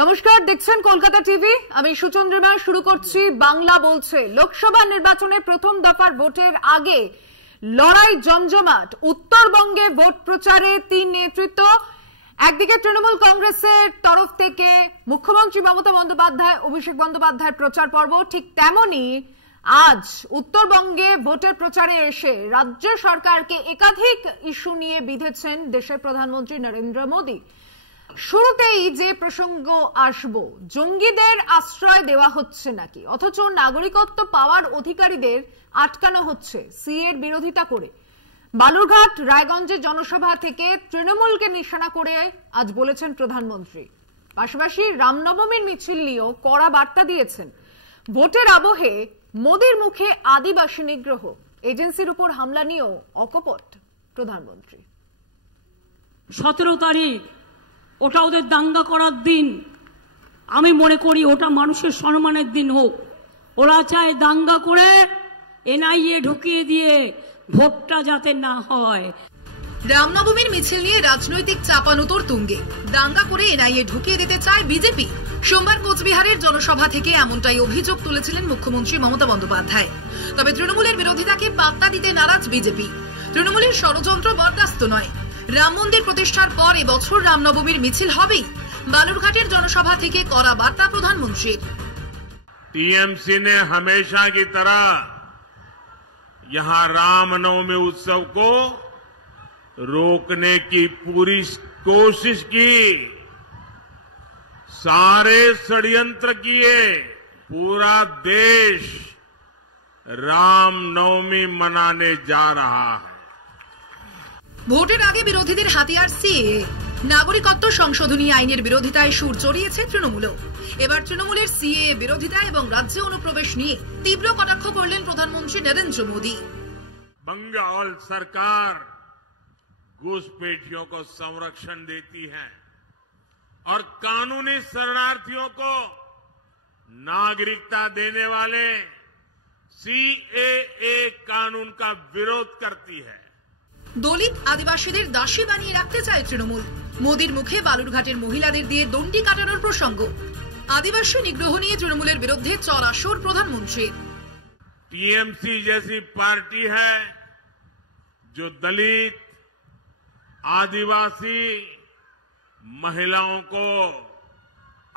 নমস্কার, দেখছেন কলকাতা টিভি। আমি সুচন্দ্রিমা। শুরু করছি বাংলা বলছে। লোকসভা নির্বাচনের প্রথম দফার ভোটের আগে লড়াই জমজমাট। উত্তরবঙ্গে ভোট প্রচারে তিন নেতৃত্ব। একদিকে তৃণমূল কংগ্রেসের তরফ থেকে মুখ্যমন্ত্রী মমতা বন্দ্যোপাধ্যায়, অভিষেক বন্দ্যোপাধ্যায়ের প্রচার পর্ব, ঠিক তেমনি আজ উত্তরবঙ্গে ভোটের প্রচারে এসে রাজ্য সরকারকে একাধিক ইস্যু নিয়ে বিঁধেছেন দেশের প্রধানমন্ত্রী নরেন্দ্র মোদী। শুরুতেই যে প্রসঙ্গ আসবো, জঙ্গিদের আশ্রয় দেওয়া হচ্ছে নাকি, অথচ নাগরিকত্ব পাওয়ার অধিকারীদের আটকানো হচ্ছে সিএর বিরোধিতা করে। বালুরঘাট রায়গঞ্জের জনসভা থেকে তৃণমূলকে নিশানা করে আজ বলেছেন প্রধানমন্ত্রী। পাশাপাশি রামনবমীর মিছিল নিয়েও কড়া বার্তা দিয়েছেন। ভোটের আবহে মোদীর মুখে আদিবাসী নিগ্রহ, এজেন্সির উপর হামলা নিয়েও অকপট প্রধানমন্ত্রী। 17 তারিখ ওটা ওদের দাঙ্গা করার দিন। আমি মনে করি ওটা মানুষের সম্মানের দিন হোক। ওরা চায় দাঙ্গা করে এনআইএ ঢুকিয়ে দিয়ে ভোটটা যাতে না হয়। রামনবমীর মিছিল নিয়ে রাজনৈতিক চাপানোতর তুঙ্গে। দাঙ্গা করে এনআইএ ঢুকিয়ে দিতে চায় বিজেপি। সোমবার কোচবিহারের জনসভা থেকে এমনটাই অভিযোগ তুলেছিলেন মুখ্যমন্ত্রী মমতা বন্দ্যোপাধ্যায়। তবে তৃণমূলের বিরোধিতাকে পাত্তা দিতে নারাজ বিজেপি। তৃণমূলের ষড়যন্ত্র বরদাস্ত নয়। রাম মন্দির প্রতিষ্ঠার পর এবছর রামনবমীর মিছিল হবেই। বালুরঘাটের জনসভা থেকে কড়া বার্তা প্রধানমন্ত্রীর। टीएमसी ने हमेशा की तरह यहां रामनवमी उत्सव को रोकने की पूरी कोशिश की, सारे षड्यंत्र किए। पूरा देश रामनवमी मनाने जा रहा है। ভোটের আগে বিরোধীদের হাতিয়ার সিএএ। নাগরিকত্ব সংশোধনী আইনের বিরোধিতায় সুর চড়িয়েছে তৃণমূলও। এবার তৃণমূলের সিএএ বিরোধিতা এবং রাজ্যে অনুপ্রবেশ নিয়ে তীব্র কটাক্ষ করলেন প্রধানমন্ত্রী নরেন্দ্র মোদী। बंगाल सरकार घुसपैठियों को संरक्षण देती है और कानूनी शरणार्थियों को नागरिकता देने वाले सीएए कानून का विरोध करती है। দলিত আদিবাসীদের দাসী বানিয়ে রাখতে চায় তৃণমূল। মোদীর মুখে বালুরঘাটের মহিলাদের দিয়ে দণ্ডি কাটানোর প্রসঙ্গ। আদিবাসী নিগ্রহ নিয়ে তৃণমূলের বিরুদ্ধে চড়া সুর প্রধানমন্ত্রী। टीएमसी जैसी पार्टी है जो दलित, आदिवासी महिलाओं को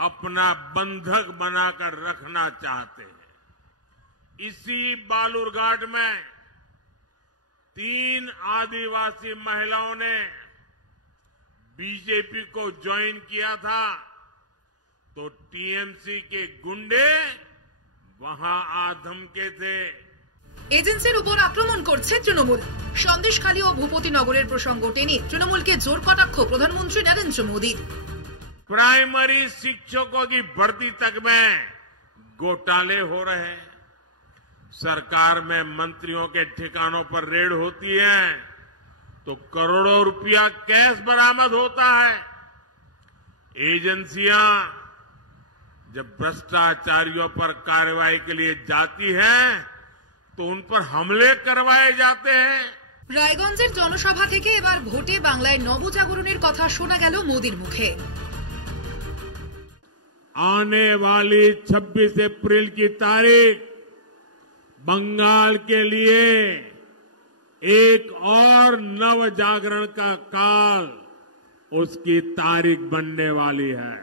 अपना बंधक बनाकर रखना चाहते हैं। इसी बालूरघाट में 3 आदिवासी महिलाओं ने बीजेपी को ज्वाइन किया था, तो टीएमसी के गुंडे वहां आधमके थे। এজেন্সির উপর আক্রমণ করছে তৃণমূল। সন্দেশখালী ও ভূপতিনগরের প্রসঙ্গ টেনে তৃণমূলকে জোর কটাক্ষ প্রধানমন্ত্রী নরেন্দ্র মোদী। प्राइमरी शिक्षकों की भर्ती तक में घोटाले हो रहे हैं। सरकार में मंत्रियों के ठिकानों पर रेड होती है तो करोड़ों रुपया कैश बरामद होता है। एजेंसियां जब भ्रष्टाचारियों पर कार्रवाई के लिए जाती हैं तो उन पर हमले करवाए जाते हैं। রায়গঞ্জের জনসভা থেকে এবার ভোটে বাংলায় নবজাগরণের কথা শোনা গেল মোদীর মুখে। आने वाली 26 अप्रैल की तारीख बंगाल के लिए एक और नव जागरण का काल, उसकी तारीख बनने वाली है।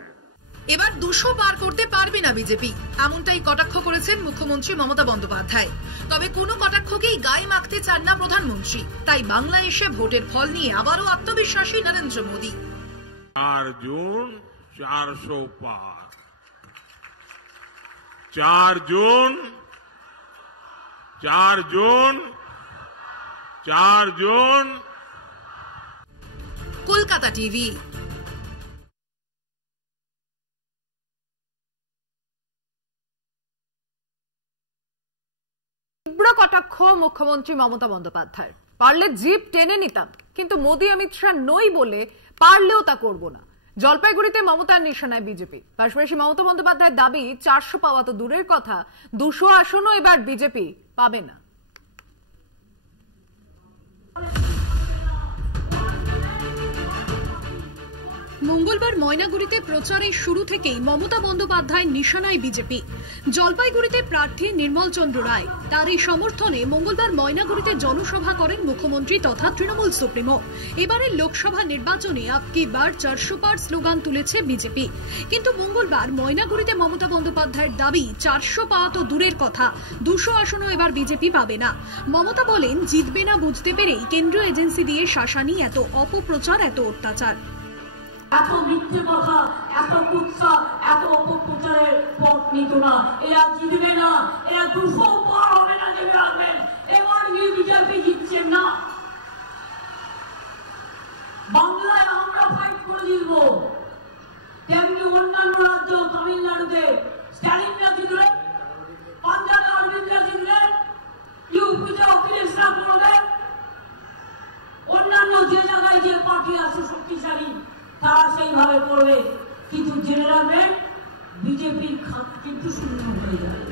এবার 200 পার করতে পারবে না বিজেপি, এমনটাই কটাক্ষ করেছেন মুখ্যমন্ত্রী মমতা বন্দ্যোপাধ্যায়। তবে কোনো কটাক্ষকেই গায়ে মাখতে চান না প্রধানমন্ত্রী। তাই বাংলায় এসে ভোটের ফল নিয়ে আবারও আত্মবিশ্বাসী নরেন্দ্র মোদী। 4 जून 400 पार, 4 जून 4 जून। কলকাতা টিভি। তীব্র কটাক্ষ মুখ্যমন্ত্রী মমতা বন্দ্যোপাধ্যায়। পারলে জিপ টেনে নিতাম, কিন্তু মোদী অমিত শাহ নই বলে পারলেও তা করব না। জলপাইগুড়িতে মমতার নিশানায় বিজেপি। পাশাপাশি মমতা বন্দ্যোপাধ্যায়ের দাবি 400 পাওয়া তো দূরের কথা, 200 আসনও এবার বিজেপি পাবে না। মঙ্গলবার ময়নাগুড়িতে প্রচারের শুরু থেকেই মমতা বন্দ্যোপাধ্যায় নিশানায় বিজেপি। জলপাইগুড়িতে প্রার্থী নির্মল চন্দ্র রায়, তারই সমর্থনে মঙ্গলবার ময়নাগুড়িতে জনসভা করেন মুখ্যমন্ত্রী তথা তৃণমূল সুপ্রিমো। এবারের লোকসভা নির্বাচনে আপকি বার 400 পার স্লোগান তুলেছে বিজেপি। কিন্তু মঙ্গলবার ময়নাগুড়িতে মমতা বন্দ্যোপাধ্যায়ের দাবি 400 পাওয়া তো দূরের কথা, 200 আসনও এবার বিজেপি পাবে না। মমতা বলেন, জিতবে না বুঝতে পেরেই কেন্দ্রীয় এজেন্সি দিয়ে শাসানি, এত অপপ্রচার, এত অত্যাচার। এত মিথ্যে কথা, এত কুৎসা, এত অপপ্রচারের পথ নিত না। এরা জিতবে না, এরা 200 পার হবে না, জেনে রাখবেন। এবার বিজেপি জিতছেন না। বাংলায় আমরা ফাইট করে জিতব। তেমনি অন্যান্য রাজ্য, তামিলনাড়ুতে স্ট্যালিনরা জিতলেন, পাঞ্জাবে অরবিন্দরা জিতলেন, ইউপিতে অখিলেশরা করবে। অন্যান্য যে জায়গায় যে পার্টি আছে শক্তিশালী, তারা সেইভাবে করবে। কিন্তু জেনে রাখবেন, বিজেপির খাত কিন্তু শূন্য হয়ে যাবে।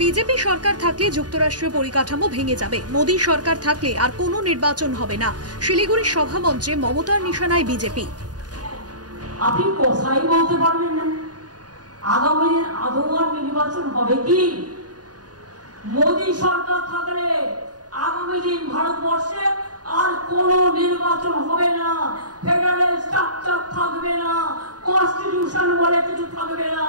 বিজেপি সরকার থাকলে যুক্তরাষ্ট্রীয় পরিকাঠামো ভেঙে যাবে, মোদী সরকার থাকলে আর কোনো নির্বাচন হবে না। শিলিগুড়ির সভামঞ্চে মমতার নিশানায় বিজেপি। আপনি কথাই বলতে পারবেন না আগামী আদৌ নির্বাচন হবে কি? মোদী সরকার থাকলে আগামী দিন ভারতবর্ষে আর কোন নির্বাচন হবে না, ফেডারেল স্ট্রাকচার থাকবে না, কনস্টিটিউশন বলে কিছু থাকবে না।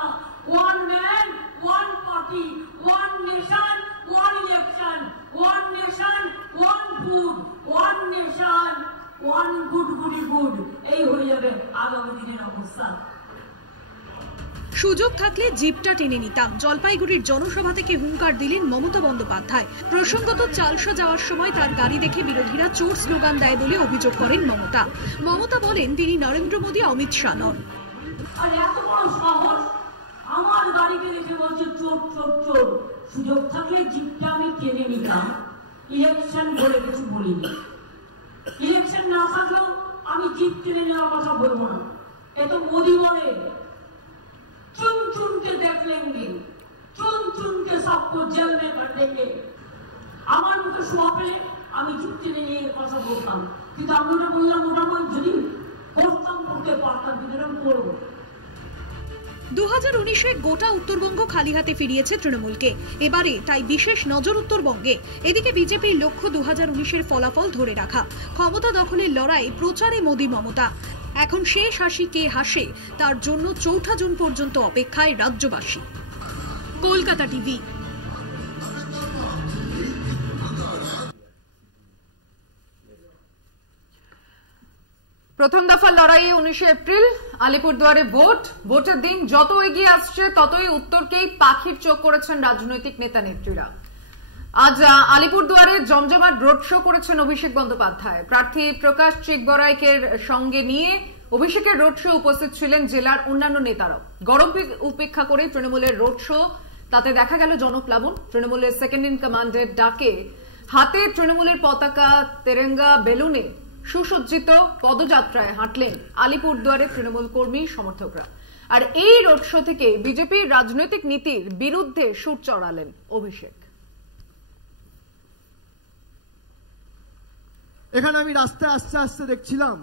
One man, one party, one nation, one election, one nation, one food, one nation, one good goody good. এই হয়ে যাবে আগামী দিনের অবস্থা। সুযোগ থাকলে জিপটা টেনে নিতাম, জলপাইগুড়ির জনসভা থেকে হুঙ্কার দিলেন মমতা বন্দ্যোপাধ্যায়। প্রসঙ্গত, চালসা যাওয়ার সময় তার গাড়ি দেখে বিরোধীরা চোর স্লোগান দেয় বলে অভিযোগ করেন মমতা। মমতা বলেন, তিনি নরেন্দ্র মোদী, অমিত শাহ নন। আর এত বড় সাহস, আমার গাড়িকে দেখে বলছে চোর চোর চোর। সুযোগ থাকলে জিপটা আমি টেনে নিতাম, ইলেকশন বলে কিছু বলিনি। ইলেকশন না থাকলেও আমি জিপ টেনে নেওয়ার কথা বলবো না। এ তো মোদী বলে, चुन चुन के देख लेंगे, चुन चुन के सबको जेल में कर देंगे। আমার মুখে শোয়া পেলে আমি চুপটি নিয়ে কথা বলতাম, কিন্তু আমি ওটা বললাম, ওটা আমি যদি করতাম করতে পারতাম, কিন্তু এরকম করবো। 2019-এ গোটা উত্তরবঙ্গ খালি হাতে ফিরিয়েছে তৃণমূলকে। এবারে তাই বিশেষ নজর উত্তরবঙ্গে। এদিকে বিজেপির লক্ষ্য 2019-এর ফলাফল ধরে রাখা, ক্ষমতা দখলের লড়াই, প্রচারে মোদী মমতা। এখন শেষ হাসি কে হাসে, তার জন্য 4 জুন পর্যন্ত অপেক্ষায় রাজ্যবাসী। কলকাতা টিভি। প্রথম দফার লড়াইয়ে 19 এপ্রিল আলিপুরদুয়ারে ভোটের দিন যত এগিয়ে আসছে ততই উত্তরকেই পাখির চোখ করেছেন রাজনৈতিক নেতা নেত্রীরা। আজ আলিপুরদুয়ারে জমজমাট রোড শো করেছেন অভিষেক বন্দ্যোপাধ্যায়। প্রার্থী প্রকাশ চিকবরাইকে সঙ্গে নিয়ে অভিষেকের রোড শো উপস্থিত ছিলেন জেলার অন্যান্য নেতারাও। গরম উপেক্ষা করে তৃণমূলের রোড শো, তাতে দেখা গেল জনপ্লাবন। তৃণমূলের সেকেন্ড ইন কমান্ডের ডাকে হাতে তৃণমূলের পতাকা, তেরেঙ্গা, বেলুনে সুসজ্জিত পদযাত্রায় হাঁটলেন আলিপুরদুয়ারে তৃণমূল কর্মী সমর্থকরা। আর এই রোড শো থেকে বিজেপির রাজনৈতিক নীতির বিরুদ্ধে সুর চড়ালেন অভিষেক। এখানে আমি রাস্তায় আস্তে আস্তে দেখছিলাম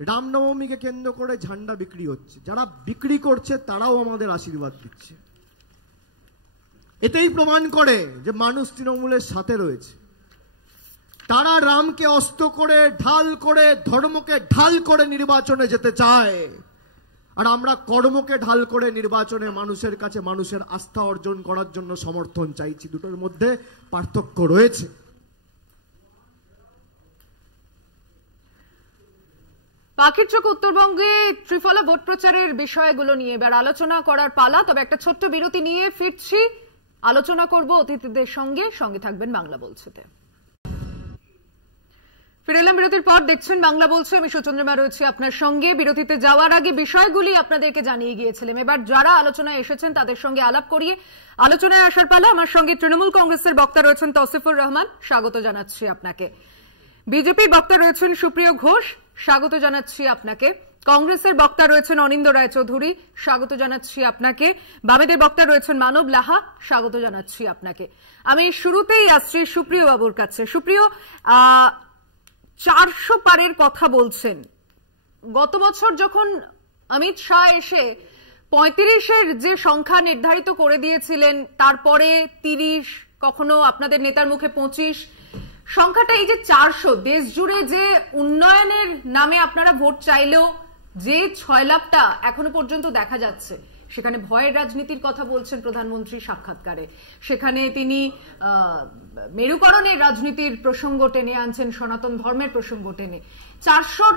রামনবমীকে কেন্দ্র করে ঝান্ডা বিক্রি হচ্ছে। যারা বিক্রি করছে তারাও আমাদের আশীর্বাদ দিচ্ছে। এতেই প্রমাণ করে যে মানুষ তৃণমূলের সাথে রয়েছে। তারা রামকে অস্ত্র করে, ঢাল করে, ধর্মকে ঢাল করে নির্বাচনে যেতে চায়, আর আমরা কর্মকে ঢাল করে নির্বাচনে মানুষের কাছে মানুষের আস্থা অর্জন করার জন্য সমর্থন চাইছি। দুটোর মধ্যে পার্থক্য রয়েছে। পাখির চোখ উত্তরবঙ্গে ত্রিফলা ভোট প্রচারের বিষয়গুলো নিয়ে এবার আলোচনা করার পালা। তবে একটা ছোট্ট বিরতি নিয়ে ফিরছি, আলোচনা করব অতিথিদের সঙ্গে। সঙ্গে থাকবেন বাংলা বলছেতে। ফিরে এলাম বিরতির পর, দেখছেন বাংলা বলছে, আমি সুচন্দ্রমা রয়েছি আপনার সঙ্গে। বিরতিতে যাওয়ার আগে বিষয়গুলি আপনাদেরকে জানিয়ে গিয়েছিলাম। এবার যারা আলোচনায় এসেছেন তাদের সঙ্গে আলাপ করিয়ে আলোচনায় আসার পালা। আমার সঙ্গে তৃণমূল কংগ্রেসের বক্তা রয়েছেন তৌসিফুর রহমান, স্বাগত জানাচ্ছি আপনাকে। বিজেপির বক্তা রয়েছেন সুপ্রিয় ঘোষ, স্বাগত জানাচ্ছি আপনাকে। কংগ্রেসের বক্তা রয়েছেন অনিন্দ রায়চৌধুরী, স্বাগত জানাচ্ছি আপনাকে। বামেদের বক্তা রয়েছেন মানব লাহা, স্বাগত জানাচ্ছি আপনাকে। আমি শুরুতেই আসছি সুপ্রিয় বাবুর কাছে। সুপ্রিয়, 400 পারের কথা বলছেন, গত বছর যখন অমিত শাহ এসে 35-এর যে সংখ্যা নির্ধারিত করে দিয়েছিলেন, তারপরে 30, কখনো আপনাদের নেতার মুখে 25, সংখ্যাটা এই যে 400, দেশ জুড়ে যে উন্নয়নের নামে আপনারা ভোট চাইলেও যে 6 লাখটা এখনো পর্যন্ত দেখা যাচ্ছে, সেখানে ভয়ের রাজনীতির কথা বলছেন প্রধানমন্ত্রী সাক্ষাৎকারে, সেখানে তিনি মেরুকরণের রাজনীতির প্রসঙ্গ টেনে আনছেন, সনাতন ধর্মের প্রসঙ্গ টেনে। 400-র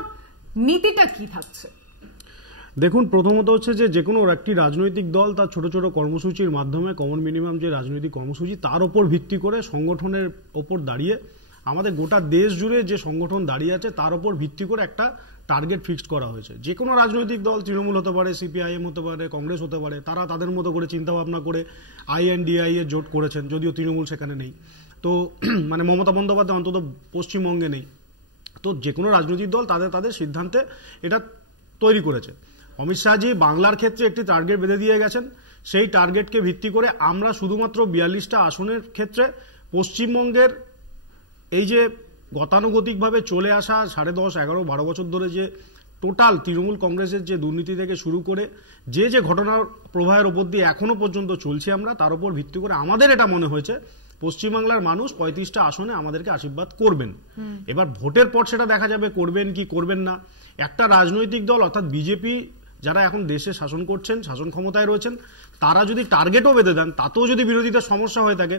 নীতিটা কি থাকছে? দেখুন, প্রথমত হচ্ছে যে কোনো একটি রাজনৈতিক দল তার ছোট ছোট কর্মসূচির মাধ্যমে, কমন মিনিমাম যে রাজনৈতিক কর্মসূচি, তার ওপর ভিত্তি করে সংগঠনের ওপর দাঁড়িয়ে, আমাদের গোটা দেশ জুড়ে যে সংগঠন দাঁড়িয়ে আছে তার ওপর ভিত্তি করে একটা টার্গেট ফিক্সড করা হয়েছে। যে কোনো রাজনৈতিক দল, তৃণমূল হতে পারে, সিপিআইএম হতে পারে, কংগ্রেস হতে পারে, তারা তাদের মতো করে চিন্তাভাবনা করে INDI এর জোট করেছেন, যদিও তৃণমূল সেখানে নেই। তো মানে মমতা বন্দ্যোপাধ্যায় অন্তত পশ্চিমবঙ্গে নেই। তো যে কোনো রাজনৈতিক দল তাদের সিদ্ধান্তে এটা তৈরি করেছে। অমিত শাহজি বাংলার ক্ষেত্রে একটি টার্গেট বেঁধে দিয়ে গেছেন। সেই টার্গেটকে ভিত্তি করে আমরা শুধুমাত্র 42টা আসনের ক্ষেত্রে পশ্চিমবঙ্গের এই যে গতানুগতিকভাবে চলে আসা 10.5, 11, 12 বছর ধরে যে টোটাল তৃণমূল কংগ্রেসের যে দুর্নীতি থেকে শুরু করে যে ঘটনার প্রবাহের ওপর দিয়ে এখনো পর্যন্ত চলছে, আমরা তার উপর ভিত্তি করে আমাদের এটা মনে হয়েছে পশ্চিমবাংলার মানুষ 35টা আসনে আমাদেরকে আশীর্বাদ করবেন। এবার ভোটের পর সেটা দেখা যাবে করবেন কি করবেন না। একটা রাজনৈতিক দল অর্থাৎ বিজেপি, যারা এখন দেশে শাসন করছেন, শাসন ক্ষমতায় রয়েছেন, তারা যদি টার্গেটও বেঁধে দেন, তাতেও যদি বিরোধীদের সমস্যা হয়ে থাকে,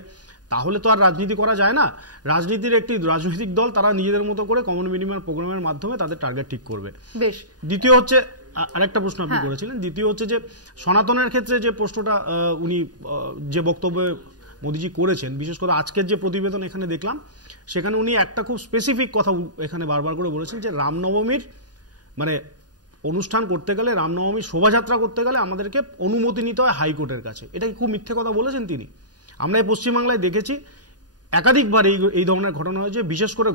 তাহলে তো আর রাজনীতি করা যায় না। রাজনীতির একটি রাজনৈতিক দল তারা নিজেদের মতো করে কমন মিনিমাম প্রোগ্রামের মাধ্যমে তাদের টার্গেট ঠিক করবে। বেশ। দ্বিতীয় হচ্ছে, আরেকটা প্রশ্ন আপনি করেছিলেন, দ্বিতীয় হচ্ছে যে সনাতনের ক্ষেত্রে যে প্রশ্নটা উনি যে বক্তব্যে মোদিজি করেছেন, বিশেষ করে আজকের যে প্রতিবেদন এখানে দেখলাম, সেখানে উনি একটা খুব স্পেসিফিক কথা এখানে বারবার করে বলেছেন যে রামনবমীর মানে অনুষ্ঠান করতে গেলে, রামনবমীর শোভাযাত্রা করতে গেলে আমাদেরকে অনুমতি নিতে হয় হাইকোর্টের কাছে। এটা কি খুব মিথ্যে কথা বলেছেন তিনি? আমরা এই পশ্চিমবাংলায় দেখেছি একাধিকবার এই ধরনের ঘটনা হয়েছে। বিশেষ করে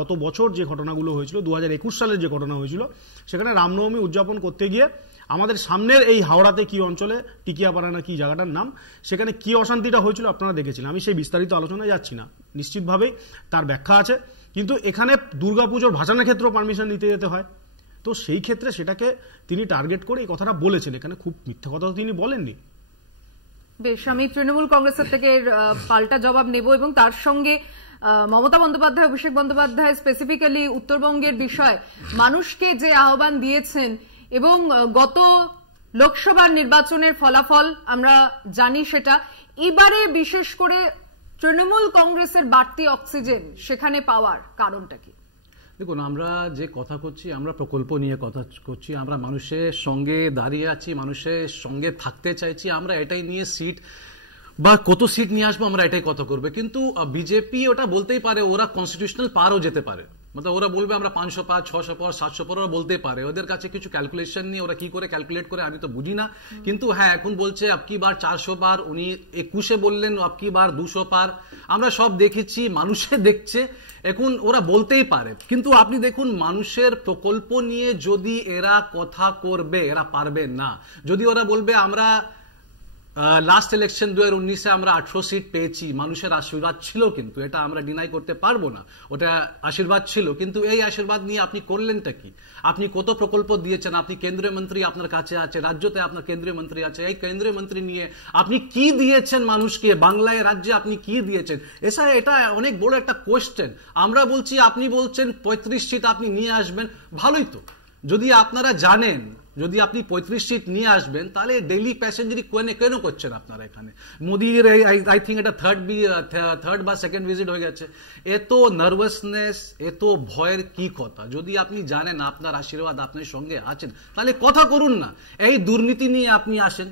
গত বছর যে ঘটনাগুলো হয়েছিল, 2021 সালের যে ঘটনা হয়েছিল, সেখানে রামনবমী উদযাপন করতে গিয়ে আমাদের সামনের এই হাওড়াতে কি অঞ্চলে, টিকিয়াপাড়া না কি জায়গাটার নাম, সেখানে কি অশান্তিটা হয়েছিল আপনারা দেখেছিলেন। আমি সেই বিস্তারিত আলোচনায় যাচ্ছি না, নিশ্চিতভাবেই তার ব্যাখ্যা আছে। কিন্তু এখানে দুর্গাপুজোর ভাসানের ক্ষেত্রেও পারমিশন নিতে যেতে হয়। তো সেই ক্ষেত্রে সেটাকে তিনি টার্গেট করে এই কথাটা বলেছেন। এখানে খুব মিথ্যা কথা তো তিনি বলেননি। বেশ, আমি তৃণমূল কংগ্রেসের থেকে পাল্টা জবাব নেব এবং তার সঙ্গে মমতা বন্দ্যোপাধ্যায়, অভিষেক বন্দ্যোপাধ্যায় স্পেসিফিক্যালি উত্তরবঙ্গের বিষয় মানুষকে যে আহ্বান দিয়েছেন, এবং গত লোকসভার নির্বাচনের ফলাফল আমরা জানি সেটা। এবারে বিশেষ করে তৃণমূল কংগ্রেসের বাড়তি অক্সিজেন সেখানে পাওয়ার কারণটা কি? দেখুন, আমরা যে কথা করছি, আমরা প্রকল্প নিয়ে কথা করছি, আমরা মানুষের সঙ্গে দাঁড়িয়ে আছি, মানুষের সঙ্গে থাকতে চাইছি, আমরা এটাই নিয়ে সিট বা কত সিট নিয়ে আসবো আমরা এটাই কথা করবে। কিন্তু বিজেপি ওটা বলতেই পারে, ওরা কনস্টিটিউশনাল পারও যেতে পারে, মানে ওরা বলবে আমরা 500 পার, 600 পার, 700 পার, ওরা বলতে পারে। ওদের কাছে কিছু ক্যালকুলেশন নিয়ে ওরা কি করে ক্যালকুলেট করে আমি তো বুঝি না। কিন্তু হ্যাঁ, এখন বলছে আপকি বার 400 পার, উনি 21-এ বললেন আপকি বার 200 পার। আমরা সব দেখেছি, মানুষে দেখছে, এখন ওরা বলতেই পারে। কিন্তু আপনি দেখুন, মানুষের প্রকল্প নিয়ে যদি এরা কথা করবে, এরা পারবে না। যদি ওরা বলবে আমরা লাস্ট ইলেকশন 2019-এ আমরা 18 সিট পেয়েছি, মানুষের আশীর্বাদ ছিল, কিন্তু এটা আমরা ডিনাই করতে পারবো না, ওটা আশীর্বাদ ছিল। কিন্তু এই আশীর্বাদ নিয়ে আপনি করলেনটা কি? আপনি কত প্রকল্প দিয়েছেন? আপনি কেন্দ্রীয় মন্ত্রী আপনার কাছে আছে, রাজ্যতে আপনার কেন্দ্রীয় মন্ত্রী আছে, এই কেন্দ্রীয় মন্ত্রী নিয়ে আপনি কি দিয়েছেন মানুষকে? বাংলায় রাজ্যে আপনি কি দিয়েছেন? এটা অনেক বড় একটা কোয়েশ্চেন। আমরা বলছি, আপনি বলছেন 35 সিট আপনি নিয়ে আসবেন, ভালোই তো। যদি আপনারা জানেন, যদি আপনি 35 সিট নিয়ে আসবেন, তাহলে ডেইলি প্যাসেঞ্জারি কেন করছেন আপনারা? এখানে মোদির আই থিঙ্ক এটা থার্ড বা সেকেন্ড ভিজিট হয়ে গেছে। এত নার্ভাসনেস, এত ভয়ের কি কথা? যদি আপনি জানেন আপনার আশীর্বাদ আপনার সঙ্গে আছেন, তাহলে কথা করুন না। এই দুর্নীতি নিয়ে আপনি আসেন,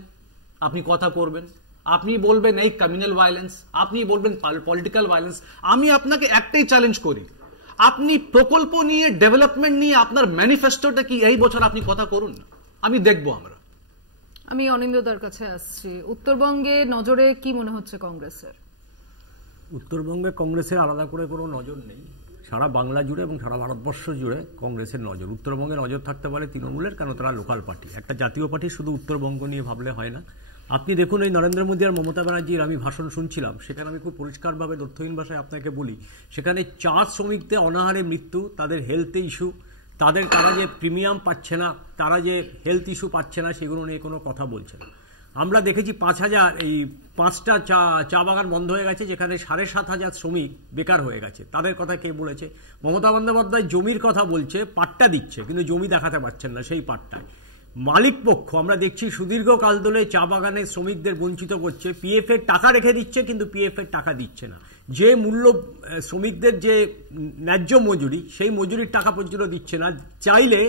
আপনি কথা করবেন, আপনি বলবেন এই কমিউনাল ভায়োলেন্স, আপনি বলবেন পলিটিক্যাল ভায়োলেন্স। আমি আপনাকে একটাই চ্যালেঞ্জ করি, আপনি প্রকল্প নিয়ে, ডেভেলপমেন্ট নিয়ে আপনার ম্যানিফেস্টোটা কি এই বছর আপনি কথা করুন না, আমি দেখবো। আমি অনিন্দ্যদার কাছে আসছি। উত্তরবঙ্গে নজরে কি মনে হচ্ছে কংগ্রেসের? উত্তরবঙ্গে কংগ্রেসের আলাদা করে কোনো নজর নেই, সারা বাংলা জুড়ে এবং সারা ভারতবর্ষ জুড়ে কংগ্রেসের নজর। উত্তরবঙ্গে নজর থাকতে পারে তৃণমূলের, কেন তারা লোকাল পার্টি। একটা জাতীয় পার্টি শুধু উত্তরবঙ্গ নিয়ে ভাবলে হয় না। আপনি দেখুন, এই নরেন্দ্র মোদী আর মমতা ব্যানার্জির আমি ভাষণ শুনছিলাম, সেখানে আমি খুব পরিষ্কারভাবে তথ্যহীন ভাষায় আপনাকে বলি, সেখানে চা শ্রমিকদের অনাহারে মৃত্যু, তাদের হেলথে ইস্যু, তারা যে প্রিমিয়াম পাচ্ছে না, তারা যে হেলথ ইস্যু পাচ্ছে না, সেগুলো নিয়ে কোনো কথা বলছে না। আমরা দেখেছি 5টা চা বাগান বন্ধ হয়ে গেছে, যেখানে 7,500 শ্রমিক বেকার হয়ে গেছে। তাদের কথা কে বলেছে? মমতা বন্দ্যোপাধ্যায় জমির কথা বলছে, পাট্টা দিচ্ছে, কিন্তু জমি দেখাতে পারছেন না। সেই পাট্টায় মালিক পক্ষ আমরা দেখছি সুদীর্ঘকাল ধরে চা বাগানের শ্রমিকদের বঞ্চিত করছে। পিএফ এর টাকা রেখে দিচ্ছে, কিন্তু পিএফ এর টাকা দিচ্ছে না। যে মূল্য শ্রমিকদের যে ন্যায্য মজুরি, সেই মজুরির টাকা পর্যন্ত দিচ্ছে না। চাইলে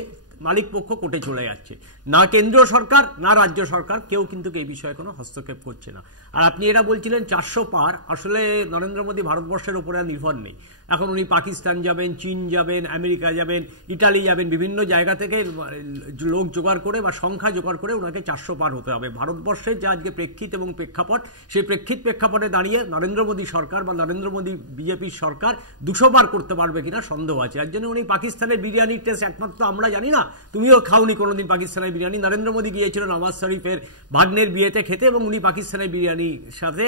মালিক পক্ষ কোর্টে চলে যাচ্ছে। না কেন্দ্রীয় সরকার না রাজ্য সরকার কেউ কিন্তু এই বিষয়ে কোনো হস্তক্ষেপ করছে না। আর আপনি এরা বলছিলেন 400 পার, আসলে নরেন্দ্র মোদী ভারতবর্ষের উপরে আর নির্ভর নেই। এখন উনি পাকিস্তান যাবেন, চীন যাবেন, আমেরিকা যাবেন, ইটালি যাবেন, বিভিন্ন জায়গা থেকে লোক জোগাড় করে বা সংখ্যা জোগাড় করে ওনাকে 400 পার হতে হবে। ভারতবর্ষের যে আজকে প্রেক্ষিত এবং প্রেক্ষাপট, সেই প্রেক্ষাপটে দাঁড়িয়ে নরেন্দ্র মোদী সরকার বা নরেন্দ্র মোদী বিজেপির সরকার 200 পার করতে পারবে কিনা সন্দেহ আছে। আর জন্য উনি পাকিস্তানের বিরিয়ানির টেস্ট একমাত্র আমরা জানি না, তুমিও খাওনি কোনোদিন পাকিস্তানের বিরিয়ানি। নরেন্দ্র মোদী গিয়েছিলেন নওয়াজ শরীফের ভাগ্নের বিয়েতে খেতে, এবং উনি পাকিস্তানের বিরিয়ানির সাথে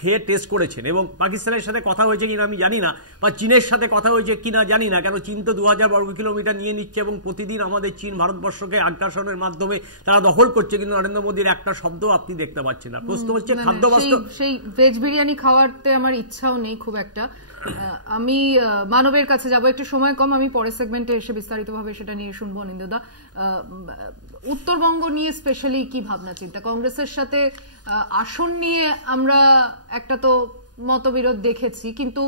খেয়ে টেস্ট করেছেন। এবং পাকিস্তানের সাথে কথা হয়েছে কিনা আমি জানি না, বা চীনের সাথে কথা হয়েছে কিনা জানি না, কেন চীন তো 2000 বর্গ কিলোমিটার নিয়ে নিচ্ছে এবং প্রতিদিন আমাদের চীন ভারতবর্ষকে আগ্রাসনের মাধ্যমে তারা দখল করছে, কিন্তু নরেন্দ্র মোদীর একটা শব্দ আপনি দেখতে পাচ্ছেন না। প্রশ্ন হচ্ছে খাদ্যবস্ত্র, সেই ভেজ বিরিয়ানি খাওয়াতে আমার ইচ্ছাও নেই খুব একটা। আমি মানবের কাছে যাব, একটু সময় কম, আমি পরের সেগমেন্টে এসে বিস্তারিতভাবে সেটা নিয়ে শুনবো। অনিন্দদা, উত্তরবঙ্গ নিয়ে স্পেশালি কি ভাবনা চিন্তা? কংগ্রেসের সাথে আসন নিয়ে আমরা একটা তো মতবিরোধ দেখেছি, কিন্তু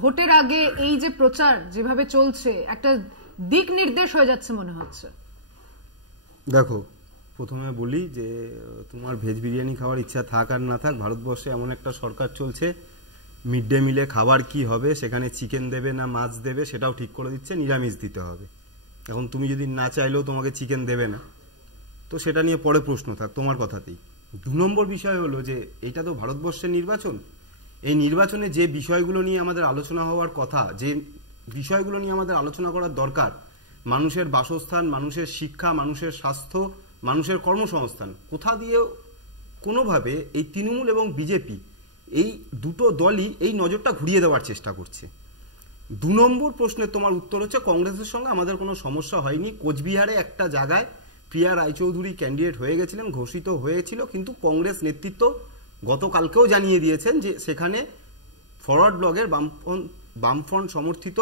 ভোটের আগে এই যে প্রচার যেভাবে চলছে, একটা দিক নির্দেশ হয়ে যাচ্ছে মনে হচ্ছে। দেখো, প্রথমে বলি যে তোমার ভেজ বিরিয়ানি খাওয়ার ইচ্ছা থাক আর না থাক, ভারতবর্ষে এমন একটা সরকার চলছে, মিড ডে মিলে খাবার কি হবে, সেখানে চিকেন দেবে না মাছ দেবে সেটাও ঠিক করে দিচ্ছে, নিরামিষ দিতে হবে। এখন তুমি যদি না চাইলেও তোমাকে চিকেন দেবে না, তো সেটা নিয়ে পরে প্রশ্ন থাক তোমার কথাতেই। 2 নম্বর বিষয় হলো যে এটা তো ভারতবর্ষের নির্বাচন, এই নির্বাচনে যে বিষয়গুলো নিয়ে আমাদের আলোচনা হওয়ার কথা, যে বিষয়গুলো নিয়ে আমাদের আলোচনা করার দরকার, মানুষের বাসস্থান, মানুষের শিক্ষা, মানুষের স্বাস্থ্য, মানুষের কর্মসংস্থান, কোথা দিয়ে কোনোভাবে এই তৃণমূল এবং বিজেপি এই দুটো দলই এই নজরটা ঘুরিয়ে দেওয়ার চেষ্টা করছে। 2 নম্বর প্রশ্নের তোমার উত্তর হচ্ছে কংগ্রেসের সঙ্গে আমাদের কোনো সমস্যা হয়নি। কোচবিহারে একটা জায়গায় প্রিয়া রায়চৌধুরী ক্যান্ডিডেট হয়ে গেছিলেন, ঘোষিত হয়েছিল, কিন্তু কংগ্রেস নেতৃত্ব গতকালকেও জানিয়ে দিয়েছেন যে সেখানে ফরওয়ার্ড ব্লকের বামফ্রন্ট সমর্থিত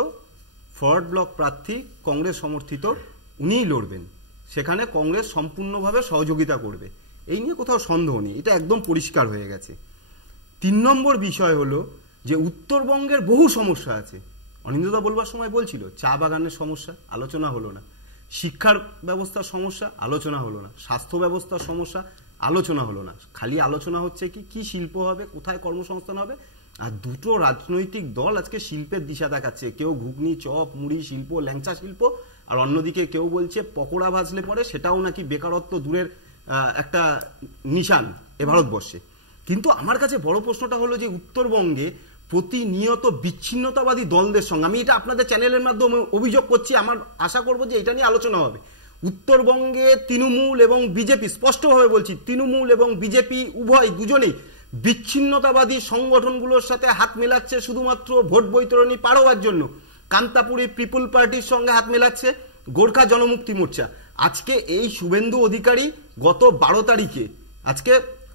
ফরওয়ার্ড ব্লক প্রার্থী কংগ্রেস সমর্থিত উনিই লড়বেন, সেখানে কংগ্রেস সম্পূর্ণভাবে সহযোগিতা করবে, এই নিয়ে কোথাও সন্দেহ নেই, এটা একদম পরিষ্কার হয়ে গেছে। 3 নম্বর বিষয় হলো যে উত্তরবঙ্গের বহু সমস্যা আছে। অনিন্দদা বলবার সময় বলছিল চা বাগানের সমস্যা, আলোচনা হলো না। শিক্ষার ব্যবস্থার সমস্যা, আলোচনা হলো না। স্বাস্থ্য ব্যবস্থার সমস্যা, আলোচনা হলো না। খালি আলোচনা হচ্ছে কি শিল্প হবে, কোথায় কর্মসংস্থান হবে। আর দুটো রাজনৈতিক দল আজকে শিল্পের দিশা দেখাচ্ছে, কেউ ঘুগনি, চপ, মুড়ি শিল্প, ল্যাংচা শিল্প, আর অন্যদিকে কেউ বলছে পকোড়া ভাজলে পরে সেটাও নাকি বেকারত্ব দূরের একটা নিশান এ ভারতবর্ষে। কিন্তু আমার কাছে বড় প্রশ্নটা হলো যে উত্তরবঙ্গে প্রতিনিয়ত বিচ্ছিন্নতাবাদী দলদের সঙ্গে, আমি এটা আপনাদের চ্যানেলের মাধ্যমে অভিযোগ করছি, আমার আশা করব যে এটা নিয়ে আলোচনা হবে। উত্তরবঙ্গে তৃণমূল এবং বিজেপি, স্পষ্টভাবে বলছি, তৃণমূল এবং বিজেপি উভয় দুজনেই বিচ্ছিন্নতাবাদী সংগঠনগুলোর সাথে হাত মেলাচ্ছে শুধুমাত্র ভোট বৈতরণী পার হওয়ার জন্য। কান্তাপুরি পিপুল পার্টির সঙ্গে হাত মেলাচ্ছে গোর্খা জনমুক্তি মোর্চা। আজকে এই শুভেন্দু অধিকারী গত 12 তারিখে আজকে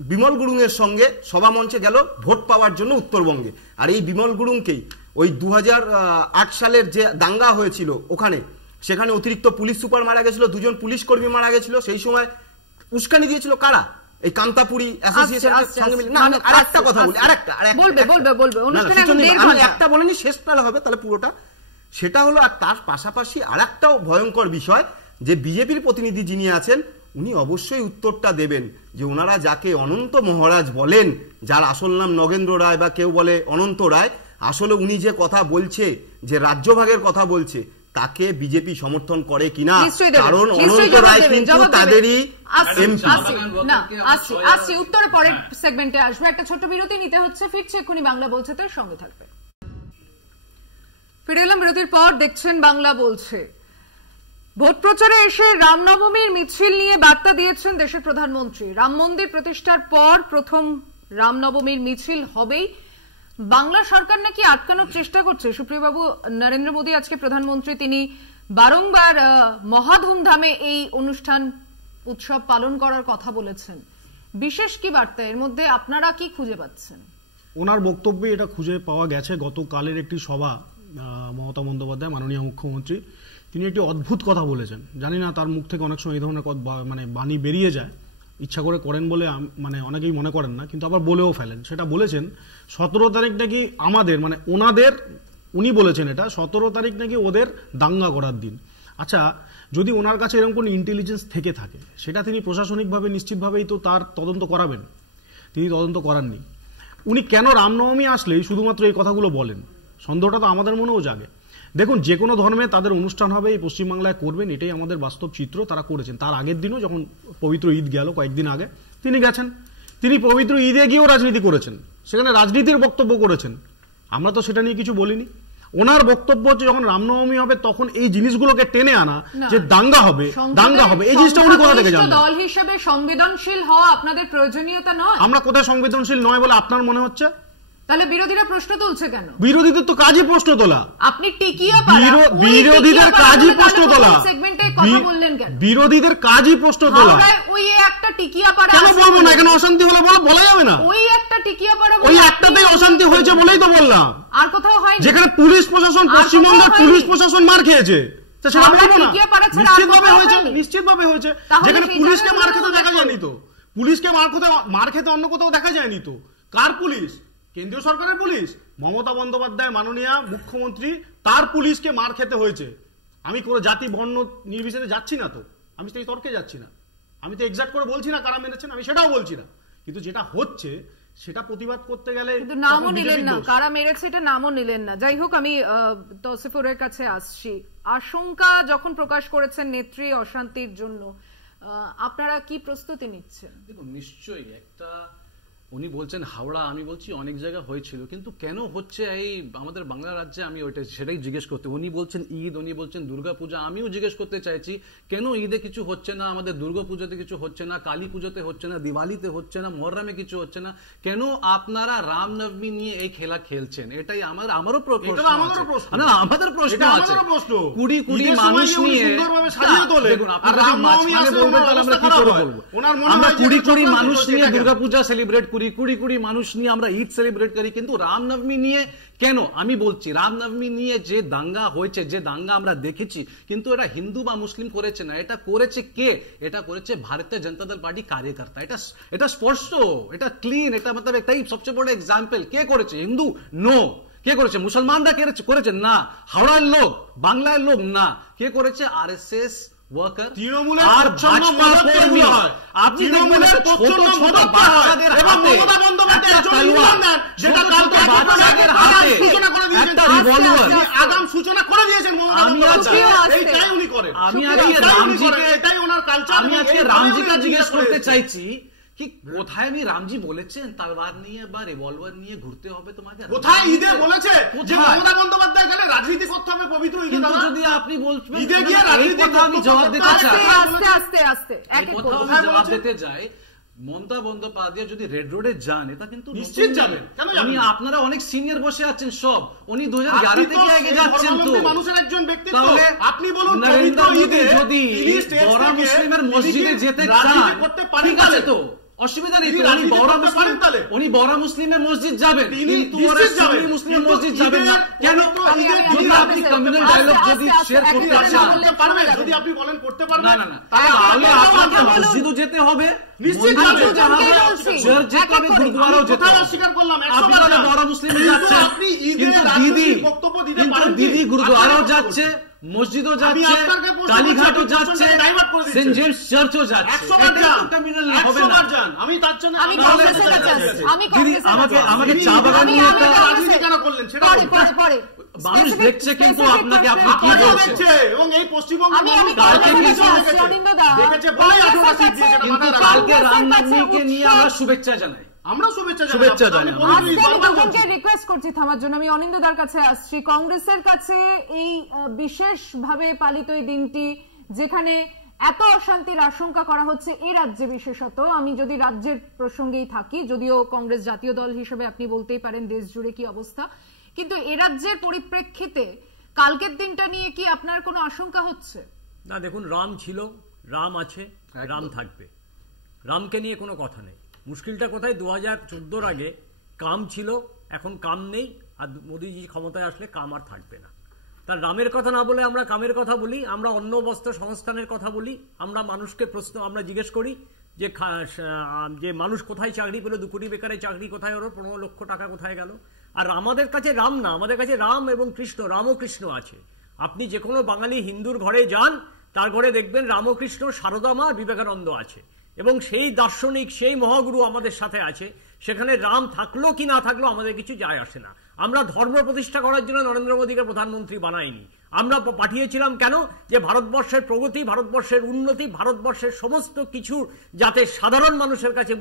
বিমল গুরুংয়ের সঙ্গে সভা মঞ্চে গেল ভোট পাওয়ার জন্য উত্তরবঙ্গে। আর এই বিমল গুরুংকেই ওই 2008 সালের যে দাঙ্গা হয়েছিল ওখানে, সেখানে অতিরিক্ত পুলিশ সুপার মারা গেছিল, 2 জন পুলিশ কর্মী মারা গেছিল, সেই সময় উস্কানি দিয়েছিল কারা? এই কান্তাপুরি অ্যাসোসিয়েশনের সঙ্গে মিলে। না, আরেকটা কথা বলি, আরেকটা একটা বলেনি, শেষ পেলে হবে তাহলে পুরোটা। সেটা হলো, আর তার পাশাপাশি আরেকটাও ভয়ঙ্কর বিষয়, যে বিজেপির প্রতিনিধি যিনি আছেন উনি অবশ্যই উত্তরটা দেবেন যে ওনারা যাকে অনন্ত মহারাজ বলেন, যার আসল নাম নগেন্দ্র রায় বা কেউ বলে অনন্ত রায়, আসলে উনি যে কথা বলছে, যে রাজ্যভাগের কথা বলছে, তাকে বিজেপি সমর্থন করে কিনা, কারণ অনন্ত রায় কিন্তু তাদেরই এমপি। আসছি উত্তরে পরের সেগমেন্টে আসবে, একটা ছোট বিরতি নিতে হচ্ছে, ফিরছে এক্ষুনি বাংলা বলছে, তো সঙ্গে থাকবে। ফিরে এলাম বিরতির পর, দেখছেন বাংলা বলছে। ভোট প্রচারে এসে রামনবমীর মিছিল নিয়ে বার্তা দিয়েছেন দেশের প্রধানমন্ত্রী। রাম মন্দির প্রতিষ্ঠার পর প্রথম রামনবমীর মিছিল হবেই। বাংলা সরকার নাকি আটকানোর চেষ্টা করছে। সুপ্রিয়বাবু, নরেন্দ্র মোদী আজকে প্রধানমন্ত্রী, তিনি বারংবার মহা ধুমধামে এই অনুষ্ঠান উৎসব পালন করার কথা বলেছেন, বিশেষ কি বার্তা এর মধ্যে আপনারা কি খুঁজে পাচ্ছেন? ওনার বক্তব্যে এটা খুঁজে পাওয়া গেছে। গতকালের একটি সভা, মমতা বন্দ্যোপাধ্যায় মাননীয় মুখ্যমন্ত্রী, তিনি একটি অদ্ভুত কথা বলেছেন। জানি না তার মুখ থেকে অনেক সময় এই ধরনের মানে বাণী বেরিয়ে যায়, ইচ্ছা করে করেন বলে মানে অনেকেই মনে করেন না, কিন্তু আবার বলেও ফেলেন। সেটা বলেছেন 17 তারিখ নাকি আমাদের মানে ওনাদের, উনি বলেছেন এটা 17 তারিখ নাকি ওদের দাঙ্গা করার দিন। আচ্ছা, যদি ওনার কাছে এরকম কোনো ইন্টেলিজেন্স থেকে থাকে সেটা তিনি প্রশাসনিকভাবে নিশ্চিতভাবেই তো তার তদন্ত করাবেন, তিনি তদন্ত করাননি। উনি কেন রামনবমী আসলেই শুধুমাত্র এই কথাগুলো বলেন, সন্দেহটা তো আমাদের মনেও জাগে। দেখুন, যে কোনো ধর্মে তাদের অনুষ্ঠান হবে, এই পশ্চিমবাংলায় করবেন, এটাই আমাদের বাস্তব চিত্র। তারা করেছেন। তার আগের দিনও যখন পবিত্র ঈদ গেল কয়েকদিন আগে, তিনি গেছেন, তিনি পবিত্র ঈদে গিয়েও রাজনীতি করেছেন, সেখানে রাজনীতির বক্তব্য করেছেন। আমরা তো সেটা নিয়ে কিছু বলিনি। ওনার বক্তব্য হচ্ছে যখন রামনবমী হবে তখন এই জিনিসগুলোকে টেনে আনা, যে দাঙ্গা হবে, দাঙ্গা হবে, এই জিনিসটা উনি কোথা থেকে জানেন? দল হিসেবে সংবেদনশীল হওয়া আপনাদের প্রয়োজনীয়তা নয়? আমরা কোথায় সংবেদনশীল নয় বলে আপনার মনে হচ্ছে? তাহলে বিরোধীরা প্রশ্ন তুলছে কেন? বিরোধীদের তো কাজই প্রশ্ন তোলা। আপনি টিকিয়া পাড়া, বিরোধীদের কাজই প্রশ্ন তোলা। সেগমেন্টে কথা বললেন কেন? বিরোধীদের কাজই প্রশ্ন তোলা। ওই একটা টিকিয়া পাড়া কেন বলবো না? এখানে অশান্তি হলে বলা যাবে না? ওই একটা টিকিয়া পাড়া, ওই একটাতেই অশান্তি হয়েছে বলেই তো বললাম। আর কোথাও হয়নি? যেখানে পুলিশ প্রশাসন, পশ্চিমবঙ্গের পুলিশ প্রশাসন মার খেয়েছে, সেটা বলবো না? নিশ্চিতভাবে হয়েছে, নিশ্চিতভাবে হয়েছে। যেখানে পুলিশকে মার খেতে দেখা যায়নি তো, পুলিশকে মার খেতে অন্য কোথাও দেখা যায়নি তো। কার পুলিশ? কেন্দ্রীয় সরকারের পুলিশ। মমতা বন্দ্যোপাধ্যায় মাননীয় মুখ্যমন্ত্রী, তার পুলিশকে মার খেতে হয়েছে। আমি কোনো জাতি বর্ণ নির্বিশেষে যাচ্ছি না তো, আমি সেই তর্কে যাচ্ছি না, আমি তো এক্সাক্ট করে বলছি না কারা মেরেছেন, আমি সেটাও বলছি না। কিন্তু যেটা হচ্ছে সেটা প্রতিবাদ করতে গেলে নামও নিলেন না, কারা মেরেছে এটা নামও নিলেন না। যাই হোক, আমি তৌসিফুরের কাছে আসছি। আশঙ্কা যখন প্রকাশ করেছেন নেত্রী অশান্তির জন্য, আপনারা কি প্রস্তুতি নিচ্ছেন? দেখুন, নিশ্চয়ই একটা, উনি বলছেন হাওড়া, আমি বলছি অনেক জায়গা হয়েছিল, কিন্তু কেন হচ্ছে এই আমাদের বাংলা রাজ্যে, আমি ওইটা সেটাই জিজ্ঞেস করতে। উনি বলছেন ঈদ, উনি বলছেন দুর্গাপূজা, আমিও জিজ্ঞেস করতে চাইছি কেন ঈদে কিছু হচ্ছে না, আমাদের দুর্গাপূজাতে কিছু হচ্ছে না, কালী পুজোতে হচ্ছে না, দিওয়ালিতে হচ্ছে না, মহরমে কিছু হচ্ছে না, কেন আপনারা রামনবমী নিয়ে এই খেলা খেলছেন? এটাই আমারও প্রশ্ন আছে। আমাদের প্রশ্ন আছে। 20 মানুষ নিয়ে, দেখুন আপনারা বলবেন তাহলে আমরা কি করে বলবো? আমরা 20 মানুষ নিয়ে দুর্গাপূজা সেলিব্রেট করি, 20 মানুষ নিয়ে আমরা ঈদ সেলিব্রেট করি, কিন্তু রামনবমী নিয়ে কেন? আমি বলছি রামনবমী নিয়ে যে দাঙ্গা হয়েছে, যে দাঙ্গা আমরা দেখেছি, কিন্তু এটা হিন্দু বা মুসলিম করেছে না, এটা করেছে কে? এটা করেছে ভারতীয় জনতা দল পার্টি কার্যকর্তা। এটা স্পষ্ট, এটা ক্লিন, এটা মতলব একটাই সবচেয়ে বড় এক্সাম্পল। কে করেছে? হিন্দু? নো। কে করেছে? মুসলমানরা করেছে? না। হাওড়ার লোক, বাংলার লোক? না। কে করেছে? আরএসএস ওয়ার্কার, তৃণমূলের আর ভাজপা কর্মী। আপনি দেখবেন ছোট ছোট বাচ্চাদের হাতে একটা তলোয়ার, যেটা কালকে বাচ্চাদের হাতে একটা রিভলভার, আগাম সূচনা করে দিয়েছেন মমতা বন্দ্যোপাধ্যায়। এইটাই উনি করেন। আমি আজকে রামজিকে, এটাই ওনার কালচার। আমি আজকে রামজিকে জিজ্ঞেস করতে চাইছি কি কোথায় আমি রামজি বলেছেন তলোয়ার নিয়ে বা রিভলভার নিয়ে ঘুরতে হবে তোমাকে? কোথায় ঈদে বলেছে যে মমতা বন্দ্যোপাধ্যায় গেলে রাজনীতি করতে হবে পবিত্র ঈদে? কিন্তু যদি আপনি বলবেন ঈদে গিয়ে রাজনীতি, আমি জবাব দিতে চাই, আস্তে আস্তে এক এক করে জবাব দিতে যাই। মমতা বন্দ্যোপাধ্যায় যদি রেড রোডে যান, এটা কিন্তু নিশ্চিত যাবেন। উনি, আপনারা অনেক সিনিয়র বসে আছেন সব, উনি 2011 থেকে আগে যাচ্ছেন তো মানুষের একজন ব্যক্তিত্ব। তাহলে আপনি বলুন নরেন্দ্র মোদি যদি বড় মুসলিমের মসজিদে যেতে চান, ঠিক আছে তো, অসুবিধা নেই। উনি বড় মুসলিমের মসজিদ যাবেন, কিন্তু মুসলিমের মসজিদ যাবেন না কেন? যদি আপনি কমিউনাল ডায়ালগ যদি শেয়ার করতে চান, যদি আপনি বলেন করতে পারবেন, না না না, তাহলে আপনাকে মসজিদও যেতে হবে, নিশ্চিত যেতে হবে, চার্চ যেতে হবে, গুরুদ্বারাও যেতে হবে। অস্বীকার করলাম, আপনি তাহলে বড় মুসলিমে যাচ্ছেন, কিন্তু দিদি গুরুদ্বারাও যাচ্ছে, মসজিদও যাচ্ছে, কালীঘাটও যাচ্ছে, সেন্ট জেমস চার্চও যাচ্ছে। আমি তার জন্য আমাকে চা বাগান নিয়ে কেন করলেন সেটা মানুষ দেখছে, কিন্তু আপনাকে আপনি কি বলছেন? এবং এই পশ্চিমবঙ্গে কালকে রামনবমীকে নিয়ে আমরা শুভেচ্ছা জানাই। আমরা শুভেচ্ছা জানাই। রিকোয়েস্ট করছি থামার জন্য। আমি অনিন্দ্যদার কাছে আসছি। কংগ্রেসের কাছে এই বিশেষভাবে পালিত এই দিনটি, যেখানে এত অশান্তির আশঙ্কা করা হচ্ছে এই রাজ্যে বিশেষত, আমি যদি রাজ্যের প্রসঙ্গেই থাকি, যদিও কংগ্রেস জাতীয় দল হিসেবে আপনি বলতেই পারেন দেশ জুড়ে কি অবস্থা, কিন্তু এ রাজ্যের পরিপ্রেক্ষিতে কালকের দিনটা নিয়ে কি আপনার কোনো আশঙ্কা হচ্ছে? না, দেখুন, রাম ছিল, রাম আছে, রাম থাকবে, রামকে নিয়ে কোনো কথা নেই। মুশকিলটা কোথায়? 2014 আগে কাম ছিল, এখন কাম নেই, আর মোদীজি ক্ষমতায় আসলে কাম আর থাকবে না। তার রামের কথা না বলে আমরা কামের কথা বলি, আমরা অন্ন বস্ত্র সংস্থানের কথা বলি, আমরা মানুষকে প্রশ্ন আমরা জিজ্ঞেস করি যে মানুষ কোথায় চাকরি পেল, 2 কোটি বেকারের চাকরি কোথায় হলো, 15 লক্ষ টাকা কোথায় গেল। আর আমাদের কাছে রাম না, আমাদের কাছে রাম এবং কৃষ্ণ, রাম ও কৃষ্ণ আছে। আপনি যে কোনো বাঙালি হিন্দুর ঘরে যান, তার ঘরে দেখবেন রামকৃষ্ণ, সারদা মা, বিবেকানন্দ আছে, এবং সেই দার্শনিক, সেই মহাগুরু আমাদের সাথে আছে। সেখানে রাম থাকলো কি না থাকলো আমাদের কিছু যায় আসে না। আমরা ধর্ম প্রতিষ্ঠা করার জন্য নরেন্দ্র মোদীকে প্রধানমন্ত্রী বানাইনি, আমরা পাঠিয়েছিলাম কেন? যে ভারতবর্ষের প্রগতি, ভারতবর্ষের উন্নতি, ভারতবর্ষের সমস্ত কিছু যাতে সাধারণ মানুষের কাছে,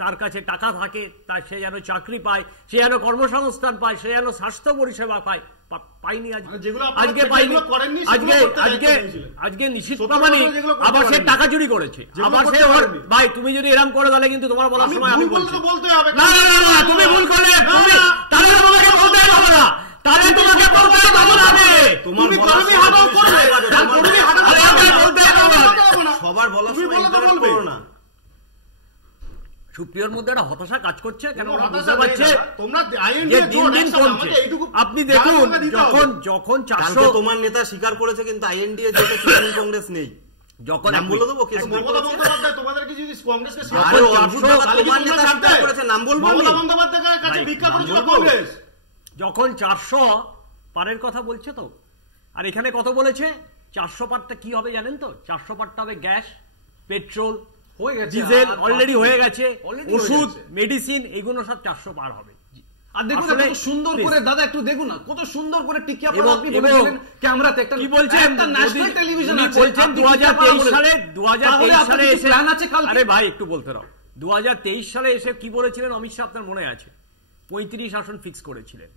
তার কাছে টাকা থাকে, তার সে যেন চাকরি পায়, সে যেন কর্মসংস্থান পায়, সে যেন স্বাস্থ্য পরিষেবা পায়। পাইনি আজকে পাইনি। আজকে নিশ্চিত প্রমাণিক আবার সে টাকা চুরি করেছে, আবার সে ভাই তুমি যদি এরকম করে তাহলে কিন্তু তোমার বলার সময় আমি বলছি না, তুমি ভুল করলে তাহলে তোমাকে বলতে হবে না, তাহলে তোমাকে বলতে হবে না, সবার বলার সময় ইন্টারাপ্ট করো না। সুপ্রিয়র মধ্যে একটা হতাশা কাজ করছে, কেন বুঝতে পারছে যে দিন দিন কমছে। আপনি দেখুন, যখন 400 তোমার নেতা স্বীকার করেছে কিন্তু আইএনডিএ জোটে তৃণমূল কংগ্রেস নেই, যখন নাম বলে দেবো মমতা বন্দ্যোপাধ্যায় তোমাদেরকে যদি কংগ্রেসকে তোমার নেতা স্বীকার করেছে, নাম বলবো মমতা বন্দ্যোপাধ্যায়ের কাছে ভিক্ষা করেছিল কংগ্রেস, যখন 400 পারের কথা বলছে তো। আর এখানে কত বলেছে? 400 পারটা কি হবে জানেন তো? 400 পারটা হবে গ্যাস, পেট্রোল, ডিজেল, অলরেডি হয়ে গেছে, ওষুধ, মেডিসিন, এগুলো সব 400 পার হবে। আর দেখুন কত সুন্দর করে, দাদা একটু দেখুন না, কত সুন্দর করে টিকিয়া পড়া আপনি বলেছিলেন ক্যামেরাতে। একটা কি বলছেন? একটা ন্যাশনাল টেলিভিশন আছে, বলছেন 2023 সালে এসে প্ল্যান আছে কাল। আরে ভাই একটু বলতে দাও। 2023 সালে এসে কি বলেছিলেন অমিত শাহ, আপনার মনে আছে? 35 আসন ফিক্স করেছিলেন।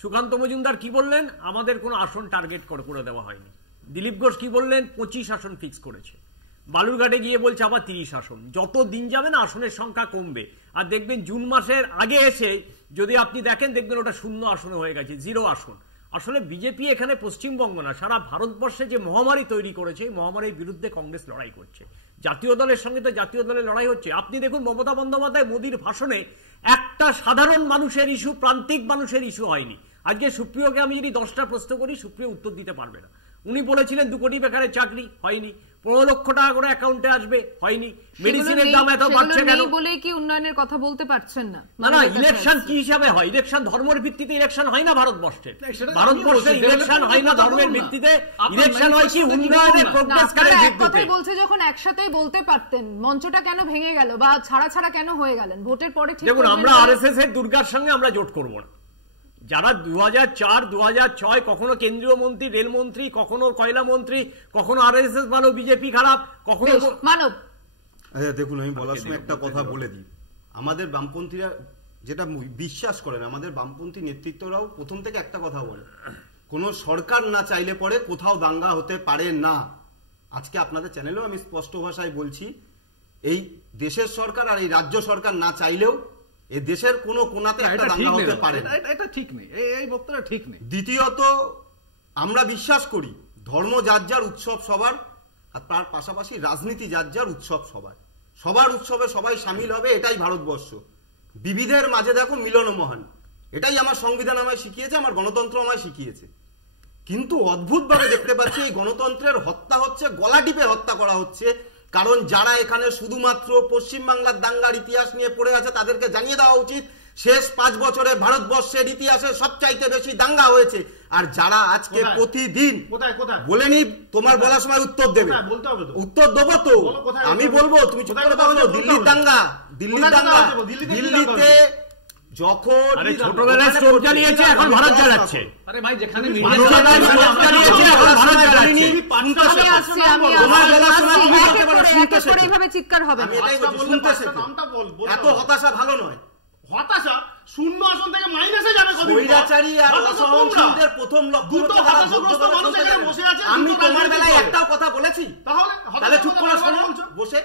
সুকান্ত মজুমদার কি বললেন? আমাদের কোনো আসন টার্গেট করে দেওয়া হয়নি। দিলীপ ঘোষ কি বললেন? 25 আসন ফিক্স করেছে। বালুরঘাটে গিয়ে বলছে আবার 30 আসন। যত দিন যাবে না আসনের সংখ্যা কমবে, আর দেখবেন জুন মাসের আগে এসে যদি আপনি দেখেন, দেখবেন ওটা 0 আসনে হয়ে গেছে, 0 আসন। আসলে বিজেপি এখানে পশ্চিমবঙ্গ না, সারা ভারতবর্ষে যে মহামারী তৈরি করেছে, এই মহামারীর বিরুদ্ধে কংগ্রেস লড়াই করছে। জাতীয় দলের সঙ্গে তো জাতীয় দলের লড়াই হচ্ছে। আপনি দেখুন মমতা বন্দ্যোপাধ্যায় মোদীর ভাষণে একটা সাধারণ মানুষের ইস্যু, প্রান্তিক মানুষের ইস্যু হয়নি। আজকে সুপ্রিয়কে আমি যদি 10টা প্রশ্ন করি, সুপ্রিয় উত্তর দিতে পারবে না। উনি বলেছিলেন 2 কোটি বেকারের চাকরি, হয়নি। 15 লক্ষ টাকা করে অ্যাকাউন্টে আসবে, হয়নি। মেডিসিনের দাম এত বাড়ছে কেন? বলেই কি উন্নয়নের কথা বলতে পারছেন না? না, ইলেকশন কি হিসাবে হয়? ইলেকশন ধর্মের ভিত্তিতে ইলেকশন হয় না ভারতবর্ষে। ভারতবর্ষে ইলেকশন হয় না ধর্মের ভিত্তিতে, ইলেকশন হয় কি উন্নয়নের প্রোগ্রেসকারের ভিত্তিতে। বলছে যখন একসাথেই বলতে পারতেন, মঞ্চটা কেন ভেঙে গেল বা ছাড়া কেন হয়ে গেলেন? ভোটের পরে ঠিক দেখুন, আমরা আরএসএস এর দুর্গার সঙ্গে আমরা জোট করব না। যারা 2004, 2006 কখনো কেন্দ্রীয় মন্ত্রী, রেলমন্ত্রী, কখনো কয়লা মন্ত্রী, কখনো আরএসএস ভালো, বিজেপি খারাপ, কখনো মানব। আচ্ছা দেখুন, আমি বলার সময় একটা কথা বলে দিই। আমাদের বামপন্থীরা যেটা বিশ্বাস করেন, আমাদের বামপন্থী নেতৃত্বরাও প্রথম থেকে একটা কথা বলে, কোন সরকার না চাইলে পরে কোথাও দাঙ্গা হতে পারে না। আজকে আপনাদের চ্যানেলেও আমি স্পষ্ট ভাষায় বলছি, এই দেশের সরকার আর এই রাজ্য সরকার না চাইলেও এই দেশের কোনো কোনাতে একটা দাঙ্গা হতে পারে না। এটা ঠিক নেই, এই বক্তব্যটা ঠিক নেই। দ্বিতীয়ত, আমরা বিশ্বাস করি ধর্ম যার যার উৎসব সবার, আর তার পাশাপাশি রাজনীতি যার যার উৎসব সবার। সবার উৎসবে সবাই সামিল হবে, এটাই ভারতবর্ষ। বিবিধের মাঝে দেখো মিলন মহান, এটাই আমার সংবিধান আমায় শিখিয়েছে, আমার গণতন্ত্র আমায় শিখিয়েছে। কিন্তু অদ্ভুতভাবে দেখতে পাচ্ছি এই গণতন্ত্রের হত্যা হচ্ছে, গলা টিপে হত্যা করা হচ্ছে। কারণ যারা এখানে শুধুমাত্র পশ্চিমবাংলার দাঙ্গার ইতিহাস নিয়ে পড়ে আছে, তাদেরকে জানিয়ে দেওয়া উচিত শেষ 5 বছরে ভারতবর্ষের ইতিহাসে সবচাইতে বেশি দাঙ্গা হয়েছে। আর যারা আজকে প্রতিদিন বলেনি, তোমার বলার সময় উত্তর দেবে, উত্তর দেবো তো আমি বলবো, তুমি চুপ করে দাও। দিল্লির দাঙ্গা, দিল্লিতে যখন ছোটবেলায় স্টোভ চালিয়েছে, এখন ভারত চালাচ্ছে। আরে ভাই, যেখানে চিৎকার হবে এত হতাশা ভালো নয়। হতাশা 0 আসন থেকে মাইনাসে যাবে। স্বৈরাচারী আর অসহনশীলদের প্রথম লক্ষ্য, আমি তোমার বেলায় একটাও কথা বলেছি? তাহলে চুপ করে শোনো বসে।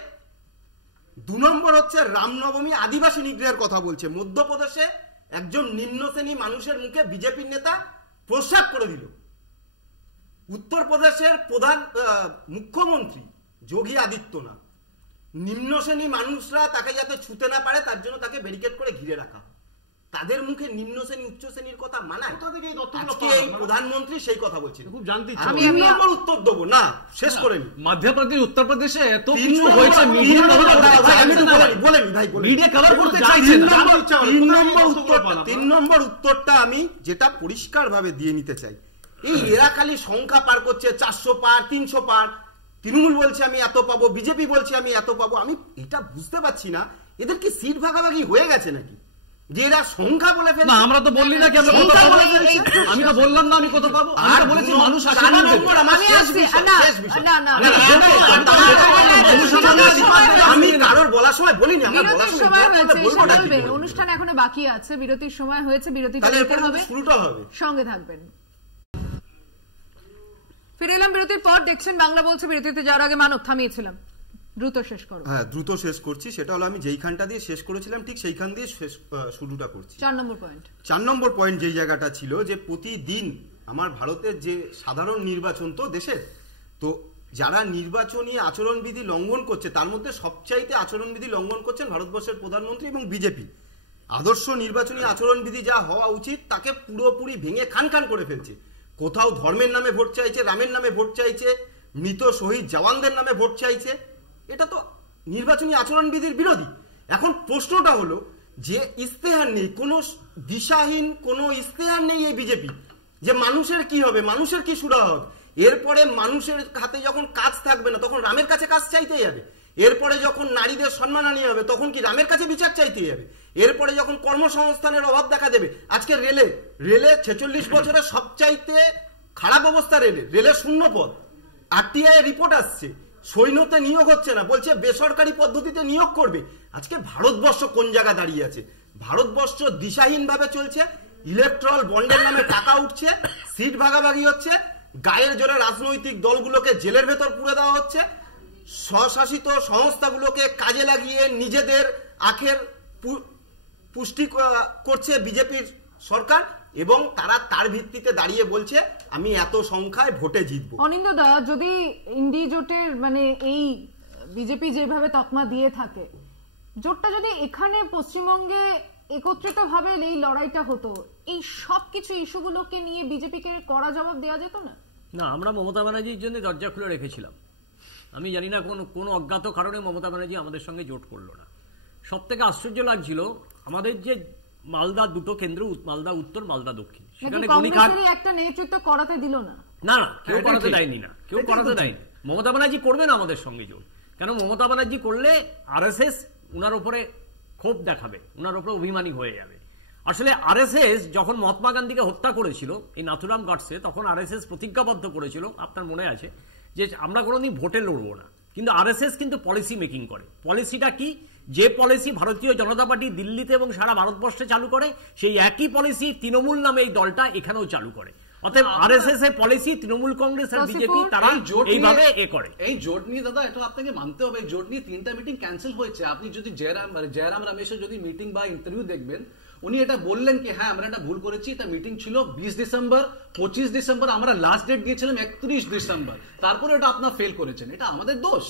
2 নম্বর হচ্ছে রামনবমী, আদিবাসী নিগ্রহের কথা বলছে। মধ্যপ্রদেশে একজন নিম্ন শ্রেণী মানুষের মুখে বিজেপির নেতা প্রস্রাব করে দিল। উত্তরপ্রদেশের প্রধান মুখ্যমন্ত্রী যোগী আদিত্যনাথ, নিম্ন শ্রেণী মানুষরা তাকে যাতে ছুতে না পারে তার জন্য তাকে ব্যারিকেড করে ঘিরে রাখা। তাদের মুখে নিম্ন শ্রেণী উচ্চ শ্রেণীর কথা মানায়? আজকে এই প্রধানমন্ত্রী সেই কথা বলছেন। খুব জানতে আমি 3 নম্বর উত্তর দেবো না, শেষ করে নি। মধ্যপ্রদেশ উত্তরপ্রদেশে এত কিছু হয়েছে, মিডিয়া কভার করতে চাইছে। 3 নম্বর উত্তরটা আমি যেটা পরিষ্কার ভাবে দিয়ে নিতে চাই, এই এরা খালি সংখ্যা পার করছে, 400 পার 300 পার, তৃণমূল বলছে আমি এত পাবো, বিজেপি বলছে আমি এত পাবো। আমি এটা বুঝতে পারছি না এদের কি সিট ভাগাভাগি হয়ে গেছে নাকি, যে এরা সংখ্যা বলে ফেলে। না, আমরা তো বললি না কি আমরা কত পাবো, আমি তো বললাম না আমি কত পাবো, আমি তো বলেছি মানুষ আশীর্বাদ দেবে। আমি কারোর বলার সময় বলিনি, আমার বলার সময় অনুষ্ঠান এখনো বাকি আছে, বিরতির সময় হয়েছে, বিরতি হবে, শুরুটা হবে, সঙ্গে থাকবেন। ফিরে এলাম বিরতির পর, দেখছেন বাংলা বলছে। বিরতিতে যাওয়ার আগে মানব থামিয়েছিলাম, দ্রুত শেষ করো। হ্যাঁ, দ্রুত শেষ করছি। সেটা হলো আমি যেইখানটা দিয়ে শেষ করেছিলাম ঠিক সেইখান দিয়ে শুরুটা করছি। 4 নম্বর পয়েন্ট যেই জায়গাটা ছিল যে প্রতিদিন আমার ভারতের যে সাধারণ নির্বাচন তো দেশের, তো যারা নির্বাচনী আচরণবিধি লঙ্ঘন করছে তার মধ্যে সবচাইতে আচরণবিধি লঙ্ঘন করছেন ভারতবর্ষের প্রধানমন্ত্রী এবং বিজেপি। আদর্শ নির্বাচনী আচরণবিধি যা হওয়া উচিত তাকে পুরোপুরি ভেঙে খান খান করে ফেলছে। কোথাও ধর্মের নামে ভোট চাইছে, রামের নামে ভোট চাইছে, মৃত শহীদ জওয়ানদের নামে ভোট চাইছে। এটা তো নির্বাচনী আচরণবিধির বিরোধী। এখন প্রশ্নটা হলো যে ইস্তেহার নেই, কোনো দিশাহীন কোনো ইস্তেহার নেই এই বিজেপি, যে মানুষের কি হবে, মানুষের কি সুরা হবে। এরপরে মানুষের হাতে যখন কাজ থাকবে না তখন রামের কাছে কাজ চাইতে যাবে। এরপরে যখন নারীদের সম্মানহানি হবে তখন কি রামের কাছে বিচার চাইতে যাবে। এরপরে যখন কর্মসংস্থানের অভাব দেখা দেবে, আজকে রেলে 46 বছরে সবচাইতে খারাপ অবস্থা, রেলে শূন্য পদ। আরটিআই রিপোর্ট আসছে, সৈন্যতে নিয়োগ হচ্ছে না, বলছে বেসরকারি পদ্ধতিতে নিয়োগ করবে। আজকে ভারতবর্ষ কোন জায়গা দাঁড়িয়ে আছে? ভারতবর্ষ দিশাহীন ভাবে চলছে, ইলেকট্রাল বন্ডের নামে টাকা উঠছে, সিট ভাগাভাগি হচ্ছে, গায়ের জোরে রাজনৈতিক দলগুলোকে জেলের ভেতর পুরে দেওয়া হচ্ছে, স্বশাসিত সংস্থাগুলোকে কাজে লাগিয়ে নিজেদের আখের পুষ্টি করছে বিজেপির সরকার, এবং তারা তার ভিত্তিতে দাঁড়িয়ে বলছে আমি এত সংখ্যায় ভোটে জিতবো। অনিন্দদা, যদি ইন্ডি জোটের মানে এই বিজেপি যেভাবে তকমা দিয়ে থাকে, জোটটা যদি এখানে পশ্চিমবঙ্গে একত্রিত ভাবে এই লড়াইটা হতো, এই সবকিছু ইস্যুগুলোকে নিয়ে বিজেপিকে কড়া জবাব দেওয়া যেত না? না, আমরা মমতা ব্যানার্জির জন্য দরজা খুলে রেখেছিলাম। আমি জানি না কোন অজ্ঞাত কারণে মমতা ব্যানার্জি আমাদের সঙ্গে জোট করলো না। সব থেকে আশ্চর্য লাগছিল আমাদের যে মালদা দুটো কেন্দ্র, মালদা উত্তর, মালদা দক্ষিণ, সেখানে একটা নেতৃত্ব করাতে দিল না। না, কেউ করাতে দেয়নি, না কেউ করাতে দেয়নি। মমতা ব্যানার্জি করবে না আমাদের সঙ্গে জোট, কেন মমতা ব্যানার্জি করলে আরএসএস উনার উপরে ক্ষোভ দেখাবে, উনার উপরে অভিমানী হয়ে যাবে। আসলে আরএসএস যখন মহাত্মা গান্ধীকে হত্যা করেছিল এই নাথুরাম গডসে, তখন আরএসএস প্রতিজ্ঞাবদ্ধ করেছিল, আপনার মনে আছে, যে আমরা কোনোদিন ভোটে লড়বো না। কিন্তু আরএসএস কিন্তু পলিসি মেকিং করে। পলিসিটা কি? যে পলিসি ভারতীয় জনতা পার্টি দিল্লিতে এবং সারা ভারতবর্ষে চালু করে, সেই একই পলিসি তৃণমূল নামে এই দলটা এখানেও চালু করে। অতএব আরএসএস এর পলিসি তৃণমূল কংগ্রেস আর বিজেপি তারা এইভাবে করে। এই জোট নিয়ে দাদা এটা আপনাকে মানতে হবে, এই জোট নিয়ে 3টা মিটিং ক্যান্সেল হয়েছে। আপনি যদি জয়রাম রমেশের যদি মিটিং বা ইন্টারভিউ দেখবেন, উনি এটা বললেন কি হ্যাঁ আমরা এটা ভুল করেছি, এটা মিটিং ছিল 20 ডিসেম্বর, 25 ডিসেম্বর, আমরা লাস্ট ডেট দিয়েছিলাম 31 ডিসেম্বর, তারপরে এটা আপনার ফেল করেছেন, এটা আমাদের দোষ।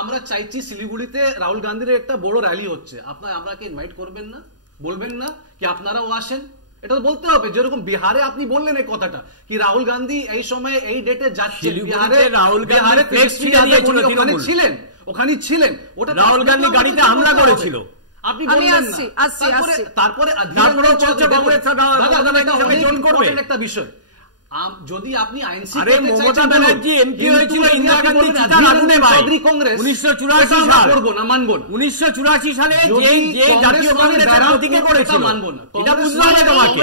আমরা চাইছি শিলিগুড়িতে রাহুল গান্ধীর একটা বড় র্যালি হচ্ছে, আপনাকে ইনভাইট করবেন না, বলবেন না কি আপনারাও আসেন? এটা বলতে হবে। যেরকম বিহারে আপনি বললেন এই কথাটা কি রাহুল গান্ধী এই সময় এই ডেটে যাচ্ছেন, বিহারে রাহুল গান্ধী ছিলেন, ওখানে ছিলেন, ওটা রাহুল গান্ধী গাড়িতে হামলা করেছিল, আপনি বললেন না। তারপরে একটা বিষয়, যদি আপনি আইনসি মমতা ব্যানার্জি এমপি হয়েছিল ইন্দিরা গান্ধী চিতার আগুনে কংগ্রেস 1984 সাল করবো না, মানবো না। 1984 সালে যে জাতীয় কংগ্রেসের প্রতীকে করেছিল, মানবো না। এটা বুঝতে হবে তোমাকে।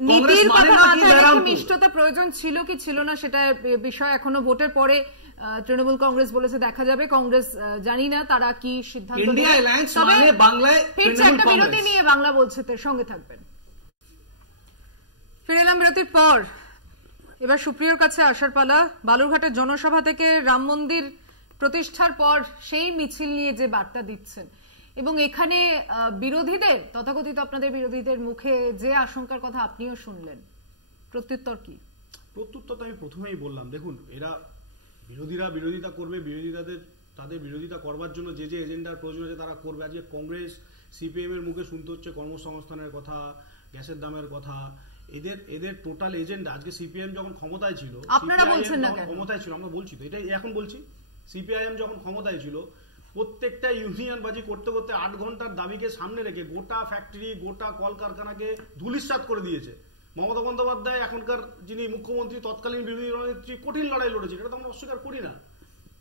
নীতির কথা মাথায় রেখে মিষ্টতা প্রয়োজন ছিল কি ছিল না সেটা বিষয় এখনো ভোটের পরে তৃণমূল কংগ্রেস বলেছে দেখা যাবে। কংগ্রেস জানি না তারা কি সিদ্ধান্ত নেয়। ইন্ডিয়া অ্যালায়েন্স মানে বাংলায় একটা বিরতি নিয়ে বাংলা বলছে, সঙ্গে থাকবেন। ফিরে এলাম বিরতির পর। এবার সুপ্রিয়র কাছে আসার পালা। বালুরঘাটের জনসভা থেকে রাম মন্দির প্রতিষ্ঠার পর সেই মিছিল নিয়ে যে বার্তা দিচ্ছেন, এবং এখানে বিরোধীদের, তথাকথিত আপনাদের বিরোধীদের মুখে যে আশঙ্কার কথা আপনিও শুনলেন, প্রত্যুত্তর কি? প্রত্যুত্তর তো আমি প্রথমেই বললাম, দেখুন এরা বিরোধিতা করবে, তাদের বিরোধিতা করবার জন্য যে এজেন্ডার প্রয়োজন আছে তারা করবে। আজকে কংগ্রেস সিপিএম এর মুখে শুনতে হচ্ছে কর্মসংস্থানের কথা, গ্যাসের দামের কথা, এদের টোটাল এজেন্ডা। আজকে সিপিএম যখন ক্ষমতায় ছিল, আপনারা বলছেন না কেন? ক্ষমতায় ছিল, আমরা বলছি তো, এটাই এখন বলছি। সিপিআইএম যখন ক্ষমতায় ছিল, প্রত্যেকটা ইউনিয়ন বাজি করতে করতে 8 ঘন্টার দাবিকে সামনে রেখে গোটা ফ্যাক্টরি, গোটা কলকারখানাকে ধুলিস্যাৎ করে দিয়েছে। মমতা বন্দ্যোপাধ্যায় এখনকার যিনি মুখ্যমন্ত্রী, তৎকালীন বিরোধী দলনেত্রী, কঠিন লড়াই লড়েছে, এটা তো আমরা অস্বীকার করি না।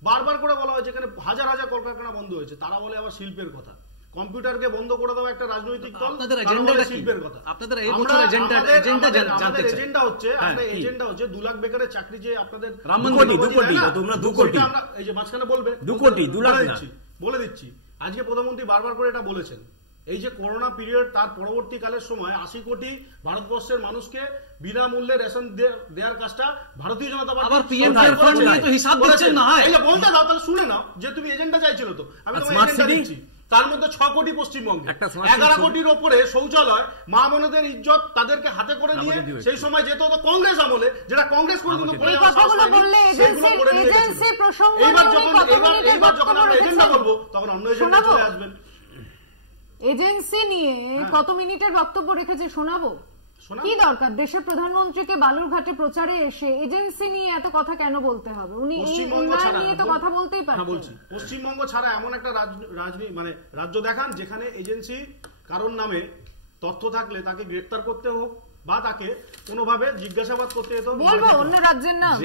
বারবার করে বলা হয়েছে এখানে হাজার হাজার কলকারখানা বন্ধ হয়েছে, তারা বলে আবার শিল্পের কথা। কম্পিউটারকে বন্ধ করে দেওয়া একটা রাজনৈতিক দল, আপনাদের এজেন্ডাটা কি? শিল্পের কথা। আপনাদের এই বছর এজেন্ডা জানতে চাই। এজেন্ডা হচ্ছে 2 লাখ বেকারের চাকরি, যে আপনাদের 2 কোটি, তোমরা 2 কোটি, আমরা এই যে মাঝখানে বলবে 2 কোটি 2 লাখ বলে দিচ্ছি। আজকে প্রধানমন্ত্রী বারবার করে এটা বলেছেন, এই যে করোনা পিরিয়ড, তার পরবর্তীকালের সময় 80 কোটি ভারতবর্ষের মানুষকে বিনামূল্যে রেশন দেওয়ার কাজটা ভারতীয় জনতা পার্টি আবার পিএম কেয়ার ফান্ড নিয়ে তো হিসাব দিচ্ছেন না। এই যে বলতে দাও, তাহলে শুনে নাও যে তুমি এজেন্ডা চাইছিল তো, আমি তোমাকে এজেন্ডা দিচ্ছি। তার মধ্যে 6 কোটি পশ্চিমবঙ্গে, 11 কোটির ওপরে শৌচালয়, মা বোনদের ইজ্জত তাদেরকে হাতে করে নিয়ে সেই সময় যেত তো কংগ্রেস আমলে, যেটা কংগ্রেস করে দিল। এইবার যখন আমরা এজেন্ডা বলবো তখন অন্য এজেন্ডা চলে আসবেন। এজেন্সি নিয়ে কত মিনিটের বক্তব্য রেখেছে শোনাবো? কি দরকার দেশের প্রধানমন্ত্রীকে বালুরঘাটে প্রচারে এসে এজেন্সি নিয়ে এত কথা কেন বলতে হবে? উনি নিয়ে তো কথা বলতেই পারেন। পশ্চিমবঙ্গ ছাড়া এমন একটা রাজ্য দেখান যেখানে এজেন্সি কারোর নামে তথ্য থাকলে তাকে গ্রেফতার করতে হোক বা তাকে কোনোভাবে জিজ্ঞাসাবাদ করতে হতো। বলবো অন্য রাজ্যের নাম,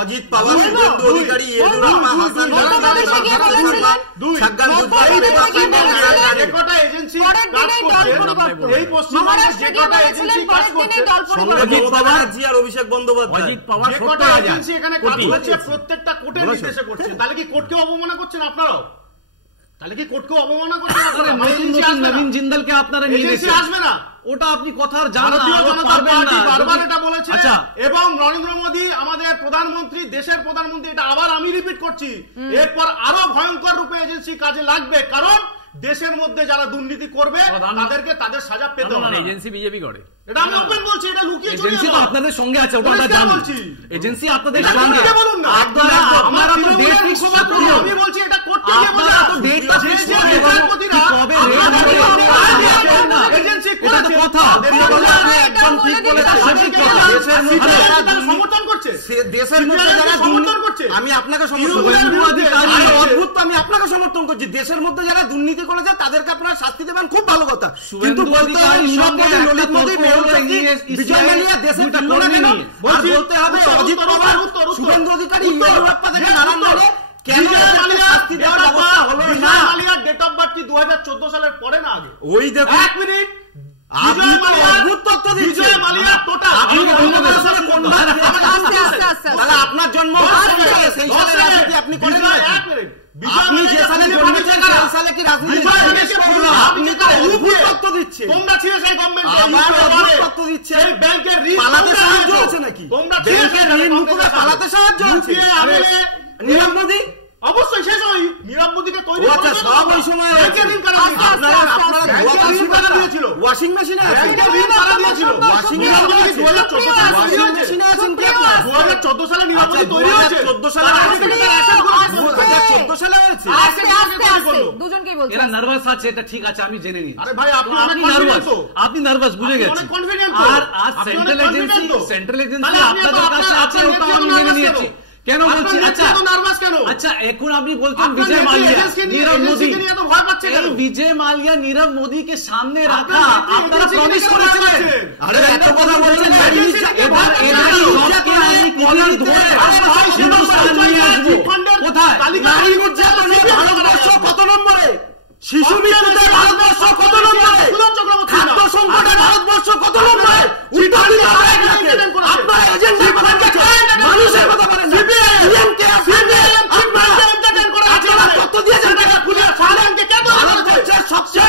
অজিত পাওয়ার, শুভেন্দু অধিকারী, অভিষেক বন্দ্যোপাধ্যায়, প্রত্যেকটা কোর্টের নির্দেশে করছে। তাহলে কি কোর্টকে অবমাননা করছেন আপনারাও? তাহলে কি কোর্টকেও অবমাননা করছেন? নবীন জিন্দালকে আপনারা নিয়ে আসবে না, ওটা আপনি কথা বারবার এটা বলেছে। এবং নরেন্দ্র মোদী আমাদের প্রধানমন্ত্রী, দেশের প্রধানমন্ত্রী, এটা আবার আমি রিপিট করছি, এরপর আরো ভয়ঙ্কর রূপে এজেন্সি কাজে লাগবে। কারণ দেশের মধ্যে যারা দুর্নীতি করবে তাদেরকে তাদের সাজা পেতে হবে। এজেন্সি বিজেপি করে, এটা আমি ওপেন বলছি, এটা লুকিয়ে চলে এজেন্সি তো আপনাদের সঙ্গে আছে, ওটা আমরা জানি। এজেন্সি আপনাদের সঙ্গে, বলুন না, আপনারা তো ডেট ফিক্স করতে, আমি বলছি এটা কোর্টকে দিয়ে বলে, আপনারা তো ডেট ফিক্স করতে, কবে রেড হবে এজেন্সি এটা তো কথা। একদম ঠিক বলেছেন। সমর্থন করছে দেশের মধ্যে যারা সমর্থন করছে, আমি আপনাকে সমর্থন অদ্ভুত, আমি আপনাকে সমর্থন করছি। দেশের মধ্যে যারা দুর্নীতি করেছে তাদেরকে আপনারা শাস্তি দেবেন, খুব ভালো কথা। কিন্তু বলতে হবে ললিত মোদী, বিজয় মালিয়া দেশের করবে কেন? বলতে হবে অজিত পাওয়ার, শুভেন্দু অধিকারী, থেকে নারায়ণ রায় কেন শাস্তি দেওয়ার ব্যবস্থা হলো না? ডেট অফ বার্থ কি 2014 সালের পরে না আগে? ওই দেখুন, 1 মিনিট, আপনি তো অদ্ভুত তথ্য দিচ্ছেন। আপনার জন্ম সেই সালে রাজনীতি আপনি করেন না? আপনি যে সালে জন্মেছেন সেই সালে কি রাজনীতি? আপনি তো অদ্ভুত তথ্য দিচ্ছেন। তোমরা ছিলে সেই গভর্নমেন্টে, আবার অদ্ভুত তথ্য দিচ্ছেন। ব্যাংকের ঋণ পালাতে সাহায্য হচ্ছে নাকি? ব্যাংকের ঋণ মুকুবে পালাতে সাহায্য হচ্ছে? নীরব মোদী অবশ্যই শেষ হয়। নীরব মোদীকে তৈরি আচ্ছা, সব ওই সময় আপনারা ওয়াশিং মেশিনে আছেন, ওয়াশিং মেশিনে আছেন কি আপনারা? 2014 সালে নীরব মোদী তৈরি হয়েছে, 2014 সালে 2014 সালে হয়েছে। দুজনকেই বলছেন এরা নার্ভাস আছে, এটা ঠিক আছে, আমি জেনে নিচ্ছি। আরে ভাই, আপনি নার্ভাস বুঝে গেছি। আর আজ সেন্ট্রাল এজেন্সি আপনাদের কাছে আছে, ওটা আমি মেনে নিয়েছি। কেন বলছি? আচ্ছা এখন আপনি বলছেন বিজয় মালিয়া, নীরব মোদী, বিজয় মালিয়া, নীরব মোদীকে সামনে রাখা আপনারা প্রমিস করেছিলেন। আরে এত কথা বলছেন, এবার সবকে আমি কলার ধরে হিন্দুস্তান নিয়ে আসবো। কোথায়? নারী নির্যাতনে ভারতবর্ষ কত নম্বরে? শিশু মৃত্যুতে ভারতবর্ষ কত নম্বরে? খাদ্য সংকটে ভারতবর্ষ কত নম্বরে? আপনারা এজেন্ডা কথা বলছেন, মানুষের কথা বলেন না। আপনারা তথ্য দিয়েছেন, ভারতবর্ষের সবচেয়ে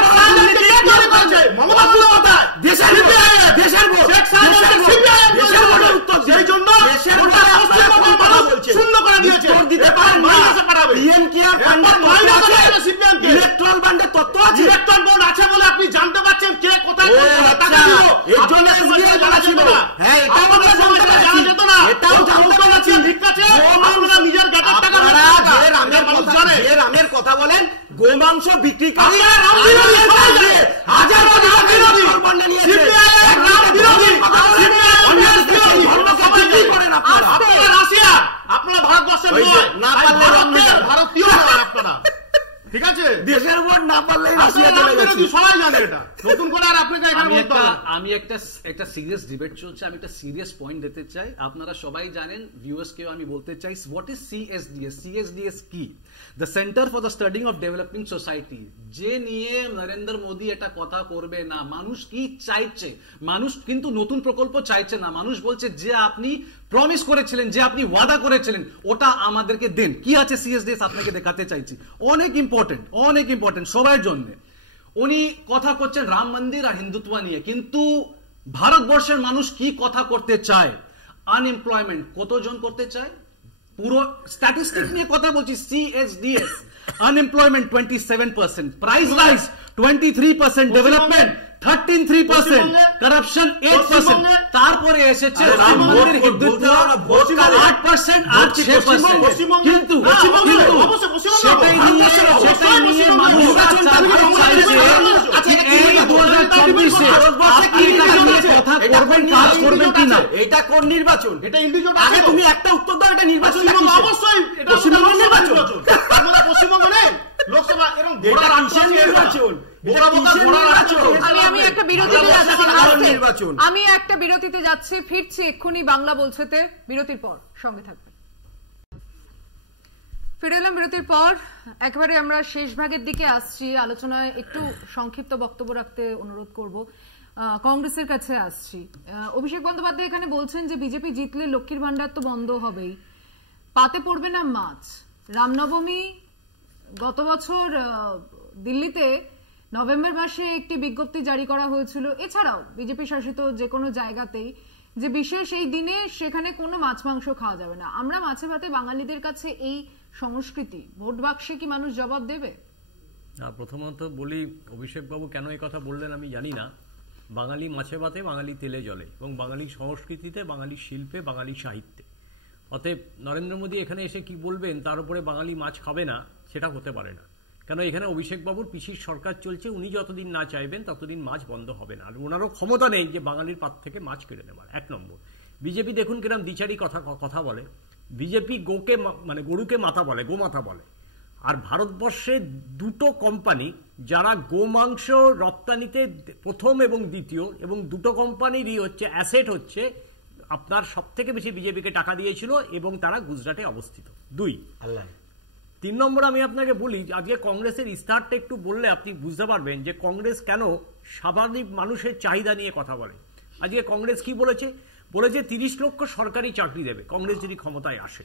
দেশের ভোটের উত্তর সেই জন্য শূন্য করে দিয়েছে। পিএম কেয়ার ফান্ডের ইলেকট্রাল বান্ডের তথ্য আছে, গোমাংস বিক্রিকারী আপনারা ভারতবর্ষের ভারতীয় আপনারা, ঠিক আছে, দেশের উপর না পারলে রাশিয়া চলে গেছে, সবাই জানে এটা। নতুন করে আর আপনাকে এখানে বলতে হবে না। আমি একটা সিরিয়াস ডিবেট চলছে, আমি একটা সিরিয়াস পয়েন্ট দিতে চাই। আপনারা সবাই জানেন, ভিউয়ার্স কেও আমি বলতে চাই, হোয়াট ইজ CSDS? CSDS কি? The centre for the studying of developing society, যে নিয়ে নরেন্দ্র মোদী এটা কথা করবে না। মানুষ কি চাইছে? মানুষ কিন্তু নতুন প্রকল্প চাইছে না। মানুষ বলছে যে আপনি প্রমিস করেছিলেন, যে আপনি ওয়াদা করেছিলেন, ওটা আমাদেরকে দেন। কি আছে CSDS? আপনাকে দেখাতে চাইছি, অনেক ইম্পর্টেন্ট সবার জন্য। উনি কথা করছেন রাম মন্দির আর হিন্দুত্ব নিয়ে, কিন্তু ভারতবর্ষের মানুষ কি কথা করতে চায়? আনএমপ্লয়মেন্ট কতজন করতে চায়? পুরো স্ট্যাটিস্টিক নিয়ে কথা বলছি। CSDS unemployment 27%, price rise 23%, development 13.3%, corruption 8%, তারপরে এসেছে রাম মন্দির হিন্দুত্ব 8% আর 6%। কিন্তু সেটাই নিয়ে মানুষরা চাইছে এই 2024-এ আপনি এটা নিয়ে কথা করবেন, কাজ করবেন কিনা। এটা কোন নির্বাচন? এটা ইন্ডিভিজুয়াল। আগে তুমি একটা উত্তর দাও, এটা নির্বাচন নাকি? অবশ্যই এটা পশ্চিমবঙ্গের নির্বাচন। আমরা পশ্চিমবঙ্গ নেই, লোকসভা এরকম এটা কিসের নির্বাচন? আমি একটা বিরতিতে যাচ্ছি, ফিরছি এক্ষুনি বাংলা বলছেতে। বিরতির পর সঙ্গে থাকবে। ফিরে এলাম বিরতির পর। একেবারে আমরা শেষ ভাগের দিকে আসছি। আলোচনায় একটু সংক্ষিপ্ত বক্তব্য রাখতে অনুরোধ করব। কংগ্রেসের কাছে আসছি। অভিষেক বন্দ্যোপাধ্যায় এখানে বলছেন যে বিজেপি জিতলে লক্ষ্মীর ভান্ডার তো বন্ধ হবেই, পাতে পড়বে না মাছ। রামনবমী গত বছর দিল্লিতে নভেম্বর মাসে একটি বিজ্ঞপ্তি জারি করা হয়েছিল, এছাড়াও বিজেপি শাসিত যে কোনো জায়গাতেই, যে বিশেষ এই দিনে সেখানে কোনো মাছ মাংস খাওয়া যাবে না। আমরা মাছে ভাতে বাঙালিদের কাছে এই সংস্কৃতি, ভোট বাক্সে কি মানুষ জবাব দেবে? প্রথমত বলি, অভিষেক বাবু কেন এই কথা বললেন আমি জানি না। বাঙালি মাছে ভাতে, বাঙালি তেলে জলে, এবং বাঙালি সংস্কৃতিতে, বাঙালি শিল্পে, বাঙালি সাহিত্যে। অতএব নরেন্দ্র মোদী এখানে এসে কি বলবেন তার উপরে বাঙালি মাছ খাবে না, সেটা হতে পারে না। কেন এখানে অভিষেক বাবুর পিসির সরকার চলছে, উনি যতদিন না চাইবেন ততদিন মাছ বন্ধ হবে না। আর ওনারও ক্ষমতা নেই যে বাঙালির পাত থেকে মাছ কেড়ে নেওয়ার। 1 নম্বর। বিজেপি দেখুন কিরম দ্বিচারি কথা বলে। বিজেপি গরুকে মাথা বলে, গোমাথা বলে। আর ভারতবর্ষে দুটো কোম্পানি যারা গোমাংস রপ্তানিতে প্রথম এবং দ্বিতীয়, এবং দুটো কোম্পানিরই হচ্ছে অ্যাসেট হচ্ছে আপনার সব থেকে বেশি বিজেপিকে টাকা দিয়েছিল, এবং তারা গুজরাটে অবস্থিত। 2 3 নম্বর আমি আপনাকে বলি, আজকে কংগ্রেসের ইস্তাহারটা একটু বললে আপনি বুঝতে পারবেন যে কংগ্রেস কেন স্বাভাবিক মানুষের চাহিদা নিয়ে কথা বলে। আজকে কংগ্রেস কি বলেছে? 30 লক্ষ সরকারি চাকরি দেবে কংগ্রেস যদি ক্ষমতায় আসে।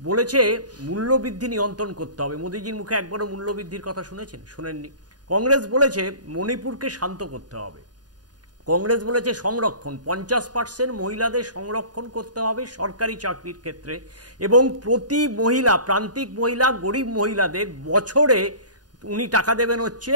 বলেছে মূল্যবৃদ্ধি নিয়ন্ত্রণ করতে হবে। মোদীজির মুখে একবারও মূল্যবৃদ্ধির কথা শুনেছেন? শোনেননি। কংগ্রেস বলেছে মণিপুরকে শান্ত করতে হবে। কংগ্রেস বলেছে সংরক্ষণ, 50% মহিলাদের সংরক্ষণ করতে হবে সরকারি চাকরির ক্ষেত্রে, এবং প্রতি মহিলা, প্রান্তিক মহিলা, গরিব মহিলাদের বছরে উনি টাকা দেবেন হচ্ছে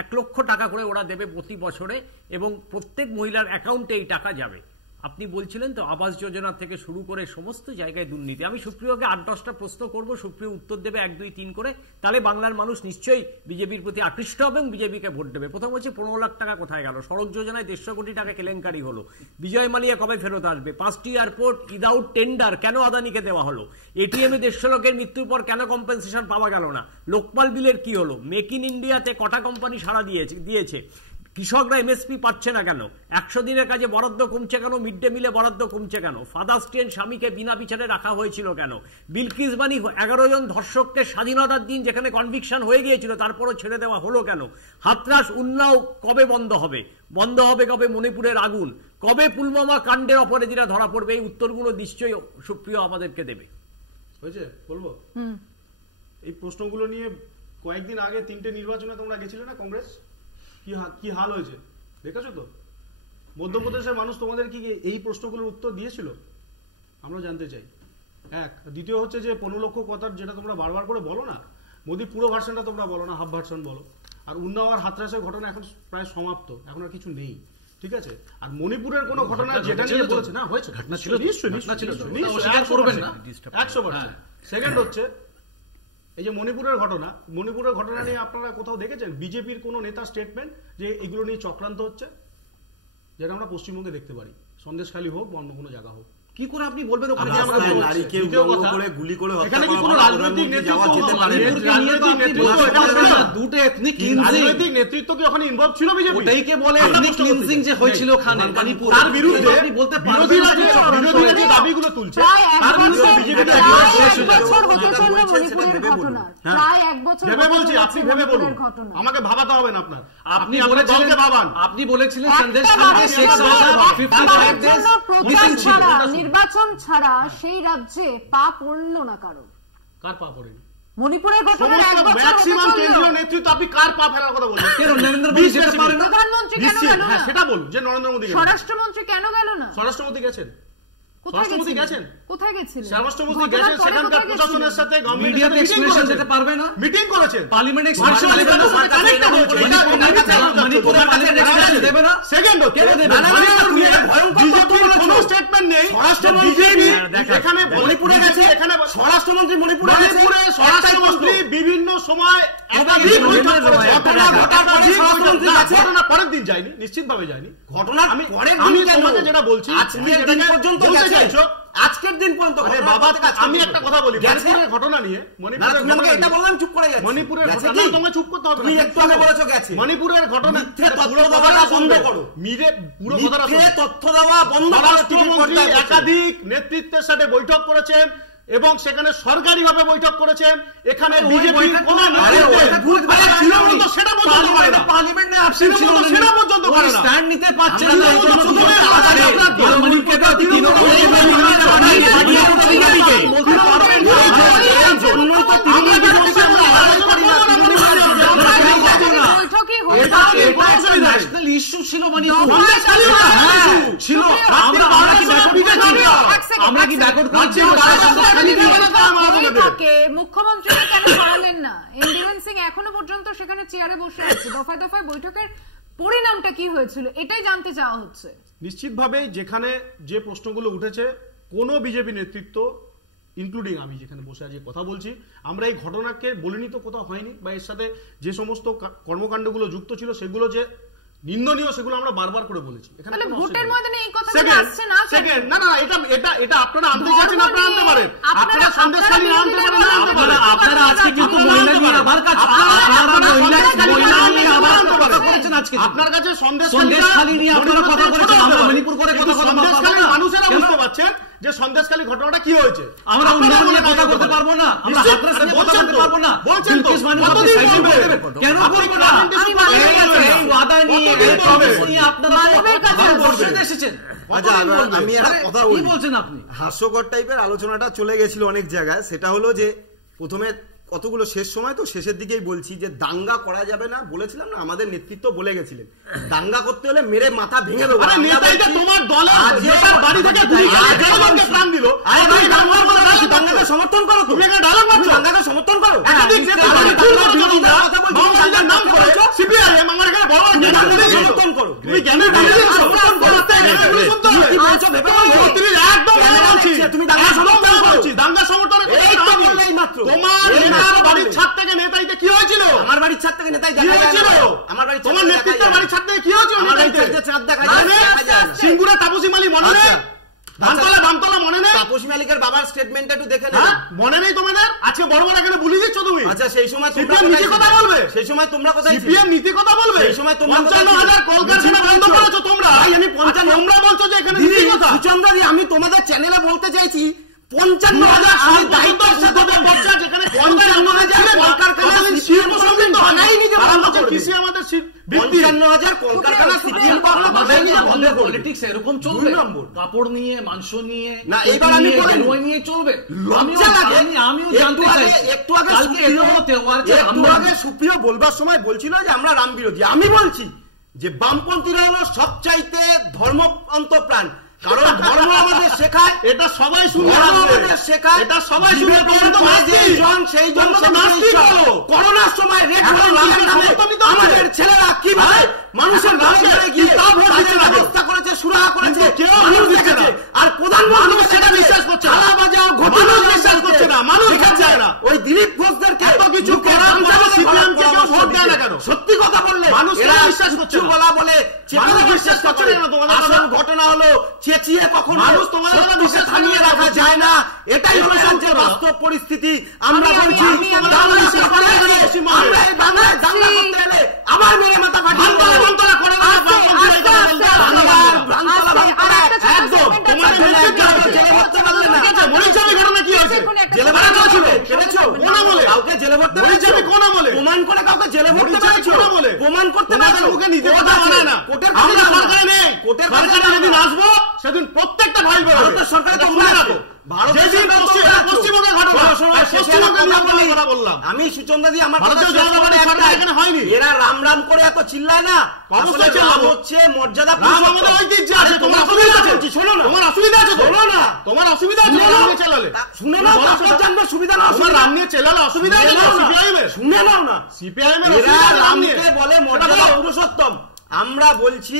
1 লক্ষ টাকা করে ওরা দেবে প্রতি বছরে, এবং প্রত্যেক মহিলার অ্যাকাউন্টে এই টাকা যাবে। আপনি বলছিলেন তো আবাস যোজনা থেকে শুরু করে সমস্ত জায়গায় দুর্নীতি। আমি সুপ্রিয়কে 8-10টা প্রশ্ন করব, সুপ্রিয় উত্তর দেবে 1, 2, 3 করে, তাহলে বাংলার মানুষ নিশ্চয়ই বিজেপির প্রতি আকৃষ্ট হবে এবং বিজেপিকে ভোট দেবে। প্রথম হচ্ছে 15 লাখ টাকা কোথায় গেল? সড়ক যোজনায় 150 কোটি টাকা কেলেঙ্কারি হলো। বিজয় মালিয়া কবে ফেরত আসবে? 5টি এয়ারপোর্ট উইদাউট টেন্ডার কেন আদানিকে দেওয়া হলো? এটিএমে 150 লোকের মৃত্যুর পর কেন কম্পেনসেশন পাওয়া গেল না? লোকপাল বিলের কি হলো? মেক ইন ইন্ডিয়াতে কটা কোম্পানি সাড়া দিয়েছে? কৃষকরা এমএসপি পাচ্ছে না কেন? 100 দিনের কাজে বরাদ্দ কমছে কেন? মিড ডে মিলে বরাদ্দ কমছে কেন? ফাদার্স ডে স্বামীকে বিনা বিচারে রাখা হয়েছিল কেন? বিলকিস বানি 11 জন ধর্ষককে স্বাধীনতার দিন যেখানে কনভিকশন হয়ে গিয়েছিল তারপরও ছেড়ে দেওয়া হলো কেন? হাতরাস উন্নাও কবে বন্ধ হবে? বন্ধ হবে কবে মণিপুরের আগুন? কবে পুলওয়ামা কাণ্ডের অপরাধীরা ধরা পড়বে? এই উত্তরগুলো নিশ্চয়ই সুপ্রিয় আমাদেরকে দেবে। হয়েছে বলবো? এই প্রশ্নগুলো নিয়ে কয়েকদিন আগে 3টে নির্বাচনে তোমরা গেছিলে না কংগ্রেস? কি হাল হয়েছে দেখেছো তো? মধ্যপ্রদেশের মানুষ তোমাদের কি এই প্রশ্নগুলোর উত্তর দিয়েছিল? আমরা জানতে চাই। 1 দ্বিতীয় হচ্ছে যে 15 লক্ষ কথার যেটা তোমরা বারবার করে বলো না, মোদী পুরো ভার্সনটা তোমরা বলো না, হাফ ভার্সন বলো। আর উন্নাও আর হাতরাসের ঘটনা এখন প্রায় সমাপ্ত, এখন আর কিছু নেই, ঠিক আছে? আর মণিপুরের কোনো ঘটনা যেটা নিয়ে বলেছে না হয়েছে, নিশ্চয়ই 100%। সেকেন্ড হচ্ছে এই যে মণিপুরের ঘটনা নিয়ে আপনারা কোথাও দেখেছেন বিজেপির কোনো নেতার স্টেটমেন্ট যে এগুলো নিয়ে চক্রান্ত হচ্ছে, যেটা আমরা পশ্চিমবঙ্গে দেখতে পারি, সন্দেশখালী হোক বা অন্য কোনো জায়গা হোক? কি করে আপনি বলবেন ওখানে নারীকে করে গুলি করে এখানে কি কোনো রাজনৈতিক নেতৃত্ব কি ওখানে ইনভলভ ছিল? বিজেপি ওটাইকে বলে এথনিক ক্লিনজিং যে হয়েছিল ওখানে মণিপুরে, তার বিরুদ্ধে আপনি বলতে বিরোধীরা যে দাবিগুলো তুলছে তার বিরুদ্ধে বিজেপি ভেবে বলছি, আপনি ভেবে বলুন, আমাকে ভাবাতে হবে না আপনার। আপনি বলেছিলেন সন্দেশখালীতে শেখ নির্বাচন ছাড়া সেই রাজ্যে পা পড়ল না কারো। কার পা পড়েনি? মণিপুরের ঘটনা ম্যাক্সিমাম কেন্দ্রীয় নেতৃত্ব। আপনি কার পা ফেলার কথা বলছেন? প্রধানমন্ত্রী কেন গেল না? সেটা বলুন যে নরেন্দ্র মোদী। স্বরাষ্ট্রমন্ত্রী কেন গেল না? স্বরাষ্ট্রমন্ত্রী গেছেন। কোথায় গেছিলেন? স্বরাষ্ট্রমন্ত্রী গেছেন সেখানকার প্রশাসনের সাথে মিডিয়াতে এক্সপ্রেশন দিতে পারবে না, মিটিং করেছেন, পার্লামেন্ট এক্সপ্রেশন দেবে না, মণিপুরে পার্লামেন্ট এক্সপ্রেশন দেবে না। সেকেন্ড কেন দেবে না? বিজেপির কোনো স্টেটমেন্ট নেই। বিজেপি এখানে মণিপুরে গেছে, এখানে স্বরাষ্ট্রমন্ত্রী মণিপুরে স্বরাষ্ট্রমন্ত্রী বিভিন্ন সময় একাধিক বৈঠক করেছে। ঘটনা পরের দিন যায়নি, নিশ্চিতভাবে যায়নি ঘটনা। আমি তোমাকে যেটা বলছি আজকের দিন পর্যন্ত বাবা, আমি একটা কথা বলি মণিপুরের ঘটনা নিয়ে। এটা বললাম চুপ করে গেছে। মণিপুরের ঘটনা তোমাকে চুপ করতে হবে। তুমি একটু আগে বলেছো গেছে। মণিপুরের ঘটনা তথ্য দেওয়াটা বন্ধ করো। পুরো কথাটা তথ্য দেওয়া বন্ধ করো। একাধিক নেতৃত্বের সাথে বৈঠক করেছেন এবং সেখানে সরকারিভাবে বৈঠক করেছেন। এখানে বিজেপি কোন সেটা পর্যন্ত করে না, পার্লামেন্টে অ্যাবসেন্ট ছিল সেটা পর্যন্ত করে না, স্ট্যান্ড নিতে পারছে না। ন্যাশনাল ইস্যু ছিল ছিল। আমরা কি ব্যাকওয়ার্ড করছি? মুখ্যমন্ত্রী কেন সরালেন না? এনডিএন সিং এখনো পর্যন্ত সেখানে চেয়ারে বসে আছে। দফায় দফায় বৈঠকের পরিণামটা কি হয়েছিল এটাই জানতে চাওয়া হচ্ছে। নিশ্চিতভাবে যেখানে যে প্রশ্নগুলো উঠেছে, কোন বিজেপি নেতৃত্ব ইনক্লুডিং আমি যেখানে বসে আছি কথা বলছি, আমরা এই ঘটনাকে বলিনি তো কোথাও হয়নি, বা এর সাথে যে সমস্ত কর্মকাণ্ডগুলো যুক্ত ছিল সেগুলো যে নিন্দনীয় সেগুলো আমরা বারবার করে বলেছি। তাহলে ভোটের ময়দানে এই কথাগুলো আসছে না? সেকেন্ড না, এটা আপনারা আনতে চাইছেন, আপনারা আনতে পারেন। আপনারা সন্দেশখালী আনতে পারেন, আপনারা আজকে কিন্তু মহিলা নিয়ে আবার আপনার কাছে সন্দেশখালী নিয়ে আপনারা কথা বলেছেন, আমরা মণিপুর করে কথা বলতে পারবো না। মানুষেরা বুঝতে পারছেন যে সন্দেশখালী ঘটনাটা কি হয়েছে। আমরা উন্নয়ন নিয়ে কথা বলতে পারবো না, আমরা হাতরাস নিয়ে কথা বলতে পারবো না। বলছেন তো কেন বলবো না? এই ওয়াদা নিয়ে এই প্রমিস নিয়ে আপনারা ভারতবর্ষে এসেছেন। আমি একটা কথা বলি, কি বলছেন আপনি? হাস্যকর টাইপের আলোচনাটা চলে গেছিল অনেক জায়গায়। সেটা হলো যে প্রথমে কতগুলো শেষ সময় তো শেষের দিকেই বলছি যে দাঙ্গা করা যাবে না, বলেছিলাম না, আমাদের নেতৃত্ব বলে গেছিলেন দাঙ্গা করতে হলে মেরে মাথা ভেঙে দেবো। তোমার দলের বাড়ি থেকে প্রাণ দিল, দাঙ্গাকে সমর্থন করো, তুমি দাঙ্গাকে সমর্থন করো। সিপিআইএম আমার এখানে বড় সমর্থন করো, তুমি কেন সমর্থন করো? তুমি দাঙ্গা সমর্থন করছি, দাঙ্গা সমর্থন মাত্র তোমার বাড়ির ছাদ থেকে নেতাইতে কি হয়েছিল? আমার বাড়ির ছাদ থেকে নেতাই দেখা হয়েছিল, আমার বাড়ির তোমার নেতৃত্বের বাড়ির ছাদ থেকে কি হয়েছিল? চাঁদ দেখা সিঙ্গুরে তাপসী মালিক মনে নেই? বামতলা মনে নেই? তাপসী মালিকের বাবার স্টেটমেন্টটা একটু দেখে নেই, মনে নেই তোমাদের? আজকে বড় বড় এখানে ভুলে যাচ্ছ তুমি। আচ্ছা সেই সময় সিপিএম নীতি কথা বলবে, সেই সময় তোমরা কোথায়? সিপিএম নীতি কথা বলবে, সেই সময় তোমরা 55,000 কলকারখানা বন্ধ করেছো তোমরা। আমি 55 তোমরা বলছো যে এখানে নীতি কথা। সুচন্দ্রাদি আমি তোমাদের চ্যানেলে বলতে চাইছি 55,000 দায়িত্বের সাথে বলছে যেখানে 55,000 কলকারখানা শিল্প শ্রমিক বানাই নিজে বন্ধ করবে। কৃষি আমাদের 55,000 কলকারখানা সিপিএম বানাই নিজে বন্ধ করবে। পলিটিক্স এরকম চলবে? কাপড় নিয়ে, মাংস নিয়ে, না এবার আমি রেলওয়ে নিয়ে চলবে? আমিও জানতে চাইছি। একটু আগে সুপ্রিয় বলবার সময় বলছিল যে আমরা রাম বিরোধী। আমি বলছি যে বামপন্থীরা হলো সবচাইতে ধর্ম অন্তঃপ্রাণ, কারণ ধর্ম আমাদের শেখায়, এটা সবাই শুনে আমাদের শেখায়, এটা সবাই শুনে। সেই জন্য করোনার সময় আমাদের ছেলেরা কিভাবে মানুষের ব্যবস্থা করেছে, সুরাহা করেছে, আর প্রধানমন্ত্রী সেটা বিশ্বাস করছে না, বিশ্বাস করছে না, মানুষ চায় না। ওই দিলীপ ঘোষদেরকে আসল ঘটনা হলো চেঁচিয়ে কখনো মানুষ তোমাদের থামিয়ে রাখা যায় না, এটাই হলো রাজ্যের বাস্তব পরিস্থিতি। আমরা বলছি বাংলায় দাঙ্গা করতে এলে আবার মেরে মাথা ফাটিয়ে প্রমাণ করে কাউকে জেলে ভরতে পেরেছো, প্রমাণ করতে পেরেছো, কোর্টের আসবো সেদিন প্রত্যেকটা ভাই ভারতের সরকারের আমি সুচন্দ্রাদি আমার হয়নি, এরা রাম রাম করে এত চিল্লায় না, হচ্ছে মর্যাদা তোমার অসুবিধা শুনে নাও, জানবে সুবিধা না রাম নিয়ে চেলালে অসুবিধা শুনে নাও না, সিপিআইএম রামকে বলে মর্যাদা পুরুষোত্তম। আমরা বলছি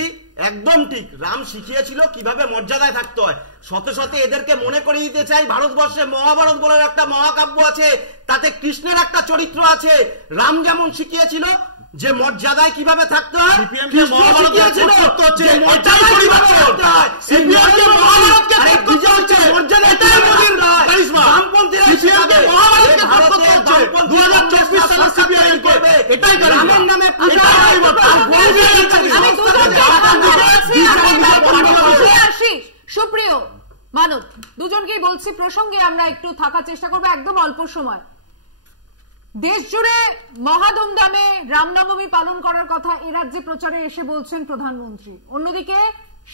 একদম ঠিক, রাম শিখিয়েছিল কিভাবে মর্যাদায় থাকতে হয়। শত শত এদেরকে মনে করিয়ে দিতে চাই ভারতবর্ষে মহাভারত বলে একটা মহাকাব্য আছে, তাতে কৃষ্ণের একটা চরিত্র আছে। রাম যেমন শিখিয়েছিল যে মর্যাদায় কিভাবে থাকতে হয়, সুপ্রিয় মানব, দুজনকেই বলছি প্রসঙ্গে আমরা একটু থাকার চেষ্টা করবো একদম অল্প সময়। দেশ জুড়ে মহাধুমধামে রামনবমী পালন করার কথা এ রাজ্যে প্রচারে এসে বলছেন প্রধানমন্ত্রী। অন্যদিকে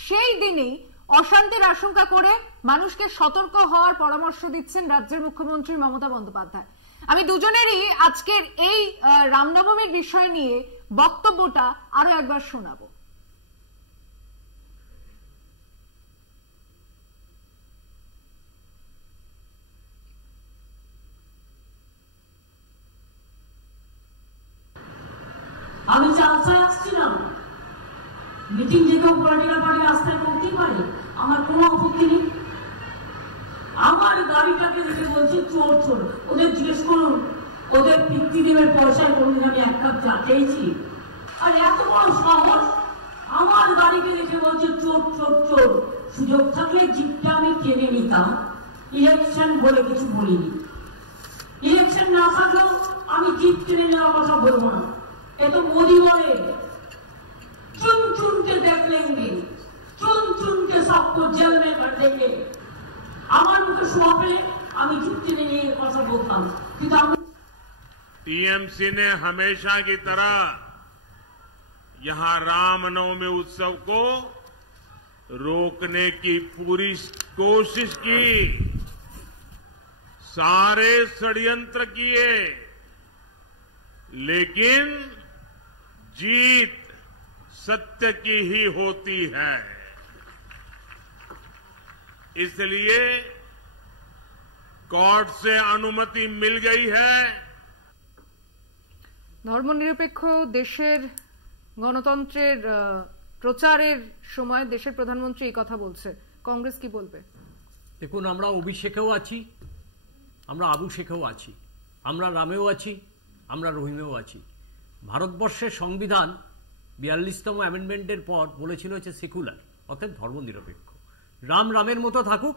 সেই দিনেই অশান্তির আশঙ্কা করে মানুষকে সতর্ক হওয়ার পরামর্শ দিচ্ছেন রাজ্যের মুখ্যমন্ত্রী মমতা বন্দ্যোপাধ্যায়। আমি দুজনেরই আজকের এই রামনবমীর বিষয় নিয়ে বক্তব্যটা আরো একবার শোনাবো। আমি চালসায় আসছিলাম, মিটিং যে কেউ পলিটিক্যাল পার্টি রাস্তায় করতেই পারে, আমার কোনো আপত্তি নেই। আমার গাড়িটাকে দেখে বলছি চোর চোর, ওদের জিজ্ঞেস করুন ওদের পিতৃদেবের পয়সায় কোনদিন আমি এক কাপ চা খেয়েছি? আর এত বড় সাহস, আমার গাড়িকে দেখে বলছে চোর চোর চোর। সুযোগ থাকলে জিপটা আমি কিনে নিতাম, ইলেকশন বলে কিছু বলিনি। ইলেকশন না থাকলেও আমি জিপ কিনে নেওয়ার কথা বলবো না। এ তো মোদি বলে চুন চুনকে দেখ লেঙ্গে, চুন চুনকে সবকো জেল মে कर देंगे। আমার মুখে শোয়া পেলে আমি চুক্তি নিয়ে কথা বলতাম, কিন্তু আমি टीएमसी ने हमेशा की तरह यहां रामनवमी उत्सव को रोकने की पूरी कोशिश की, सारे षड्यंत्र किए, लेकिन जीत सत्य की ही होती है। इसलिए कोर्ट से अनुमति मिल गई है। ধর্মনিরপেক্ষ দেশের গণতন্ত্রের প্রচারের সময় দেশের প্রধানমন্ত্রী এই কথা বলছে, কংগ্রেস কি বলবে? দেখুন, আমরা অভিষেকেও আছি, আমরা আবু শেখেও আছি, আমরা রামেও আছি, আমরা রহিমেও আছি। ভারতবর্ষের সংবিধান 42তম অ্যামেন্ডমেন্টের পর বলেছিল হচ্ছে সেকুলার, অর্থাৎ ধর্মনিরপেক্ষ। রাম রামের মতো থাকুক,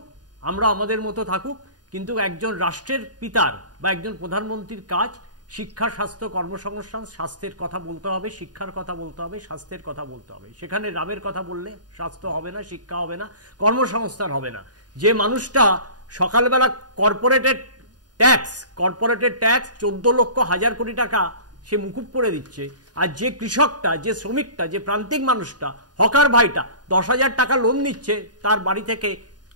আমরা আমাদের মতো থাকুক, কিন্তু একজন রাষ্ট্রের পিতার বা একজন প্রধানমন্ত্রীর কাজ শিক্ষা, স্বাস্থ্য, কর্মসংস্থান, স্বাস্থ্যের কথা বলতে হবে, শিক্ষার কথা বলতে হবে, স্বাস্থ্যের কথা বলতে হবে। সেখানে রামের কথা বললে স্বাস্থ্য হবে না, শিক্ষা হবে না, কর্মসংস্থান হবে না। যে মানুষটা সকালবেলা কর্পোরেটেড ট্যাক্স 14 লক্ষ হাজার কোটি টাকা সে মুকুব করে দিচ্ছে, আর যে কৃষকটা, যে শ্রমিকটা, যে প্রান্তিক মানুষটা, হকার ভাইটা 10,000 টাকা লোন নিচ্ছে, তার বাড়ি থেকে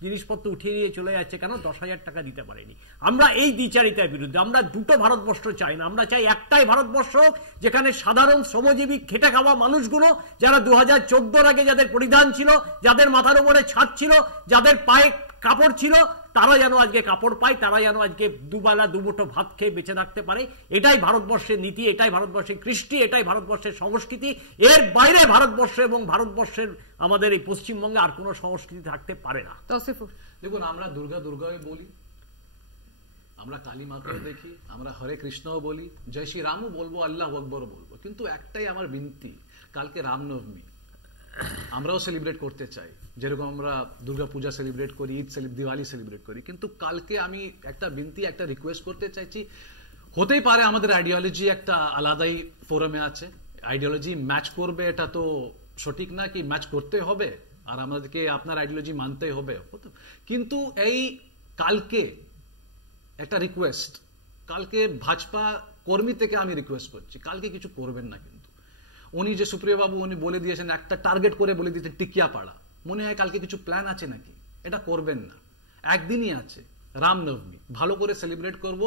জিনিসপত্র উঠিয়ে নিয়ে চলে যাচ্ছে, কেন? 10,000 টাকা দিতে পারেনি। আমরা এই দ্বিচারিতার বিরুদ্ধে। আমরা দুটো ভারতবর্ষ চাই না, আমরা চাই একটাই ভারতবর্ষ, যেখানে সাধারণ শ্রমজীবী খেটে খাওয়া মানুষগুলো, যারা 2014 আগে যাদের পরিধান ছিল, যাদের মাথার উপরে ছাদ ছিল, যাদের পায়ে কাপড় ছিল, তারা যেন আজকে কাপড় পায়, তারা যেন আজকে দুবেলা দুমুঠো ভাত খেয়ে বেঁচে থাকতে পারে। এটাই ভারতবর্ষের নীতি, এটাই ভারতবর্ষের কৃষ্টি, এটাই ভারতবর্ষের সংস্কৃতি। এর বাইরে ভারতবর্ষ এবং ভারতবর্ষের আমাদের এই পশ্চিমবঙ্গে আর কোনো সংস্কৃতি থাকতে পারে না। দেখুন, আমরা দুর্গাও বলি, আমরা কালী মাতাও দেখি, আমরা হরে কৃষ্ণও বলি, জয় শ্রী রামও বলবো, আল্লাহ আকবরও বলবো, কিন্তু একটাই আমার বিনতি, কালকে রামনবমী, আমরাও সেলিব্রেট করতে চাই, যেরকম আমরা দুর্গা পূজা সেলিব্রেট করি, ঈদ দিওয়ালি সেলিব্রেট করি, কিন্তু কালকে আমি একটা বিনতি, একটা রিকোয়েস্ট করতে চাইছি। হতেই পারে আমাদের আইডিওলজি একটা আলাদাই ফোরামে আছে, আইডিওলজি ম্যাচ করবে এটা তো সঠিক না কি ম্যাচ করতে হবে আর আমাদেরকে আপনার আইডিওলজি মানতেই হবে, কিন্তু এই কালকে একটা রিকোয়েস্ট, কালকে ভাজপা কর্মী থেকে আমি রিকোয়েস্ট করছি, কালকে কিছু করবেন না। কিন্তু উনি যে সুপ্রিয় বাবু উনি বলে দিয়েছেন, একটা টার্গেট করে বলে দিয়েছেন টিকিয়াপাড়া, মনে হয় কালকে কিছু প্ল্যান আছে নাকি? এটা করবেন না, একদিনই আছে রামনবমী, ভালো করে সেলিব্রেট করব।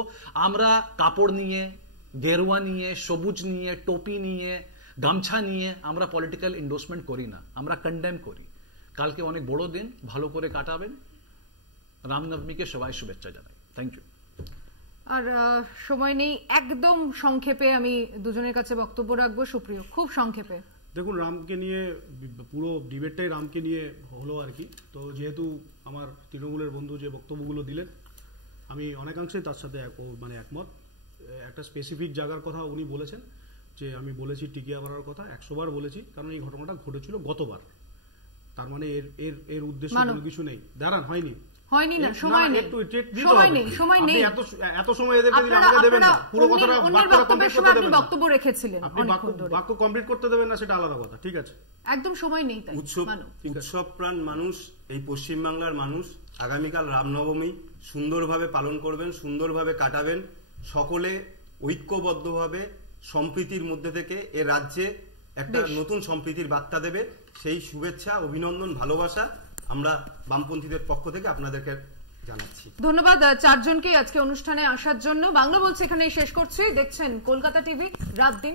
আমরা কাপড় নিয়ে, গেরুয়া নিয়ে, সবুজ নিয়ে, টোপি নিয়ে, গামছা নিয়ে আমরা পলিটিক্যাল এন্ডোর্সমেন্ট করি না, আমরা কন্ডেম করি। কালকে অনেক বড় দিন, ভালো করে কাটাবেন। রামনবমীকে সবাই শুভেচ্ছা জানাই। Thank you. আর সময় নেই, একদম সংক্ষেপে আমি দুজনের কাছে বক্তব্য রাখবো। সুপ্রিয়, খুব সংক্ষেপে। দেখুন, রামকে নিয়ে পুরো ডিবেটটাই রামকে নিয়ে হলো আর কি। তো যেহেতু আমার তৃণমূলের বন্ধু যে বক্তব্যগুলো দিলেন, আমি অনেকাংশে তার সাথে একমত। একটা স্পেসিফিক জায়গার কথা উনি বলেছেন, যে আমি বলেছি টিকিয়াপাড়ার কথা 100 বার বলেছি, কারণ এই ঘটনাটা ঘটেছিল গতবার। তার মানে এর উদ্দেশ্য কোনো কিছু নেই। দাঁড়ান, হয়নি না, সময় নেই, সময় নেই। এত সময় এদেরকে দিলে আমাকে দেবেন না, পুরো কথাটা বক্তব্য রেখেছিলেন, আপনি বাক্য কমপ্লিট করতে দেবেন না, সেটা আলাদা কথা, ঠিক আছে? একদম সময় নেই। তাই উৎসব প্রাণ মানুষ, এই পশ্চিমবাংলার মানুষ আগামীকাল রামনবমী সুন্দরভাবে পালন করবেন, সুন্দরভাবে কাটাবেন, সকলে ঐক্যবদ্ধভাবে সম্প্রীতির মধ্যে থেকে এ রাজ্যে একটা নতুন সম্প্রীতির বার্তা দেবে। সেই শুভেচ্ছা, অভিনন্দন, ভালোবাসা আমরা বামপন্থীদের পক্ষ থেকে আপনাদেরকে জানাচ্ছি। ধন্যবাদ চারজনকে আজকে অনুষ্ঠানে আসার জন্য। বাংলা বলছে এখানেই শেষ করছি। দেখছেন কলকাতা টিভি, রাত দিন।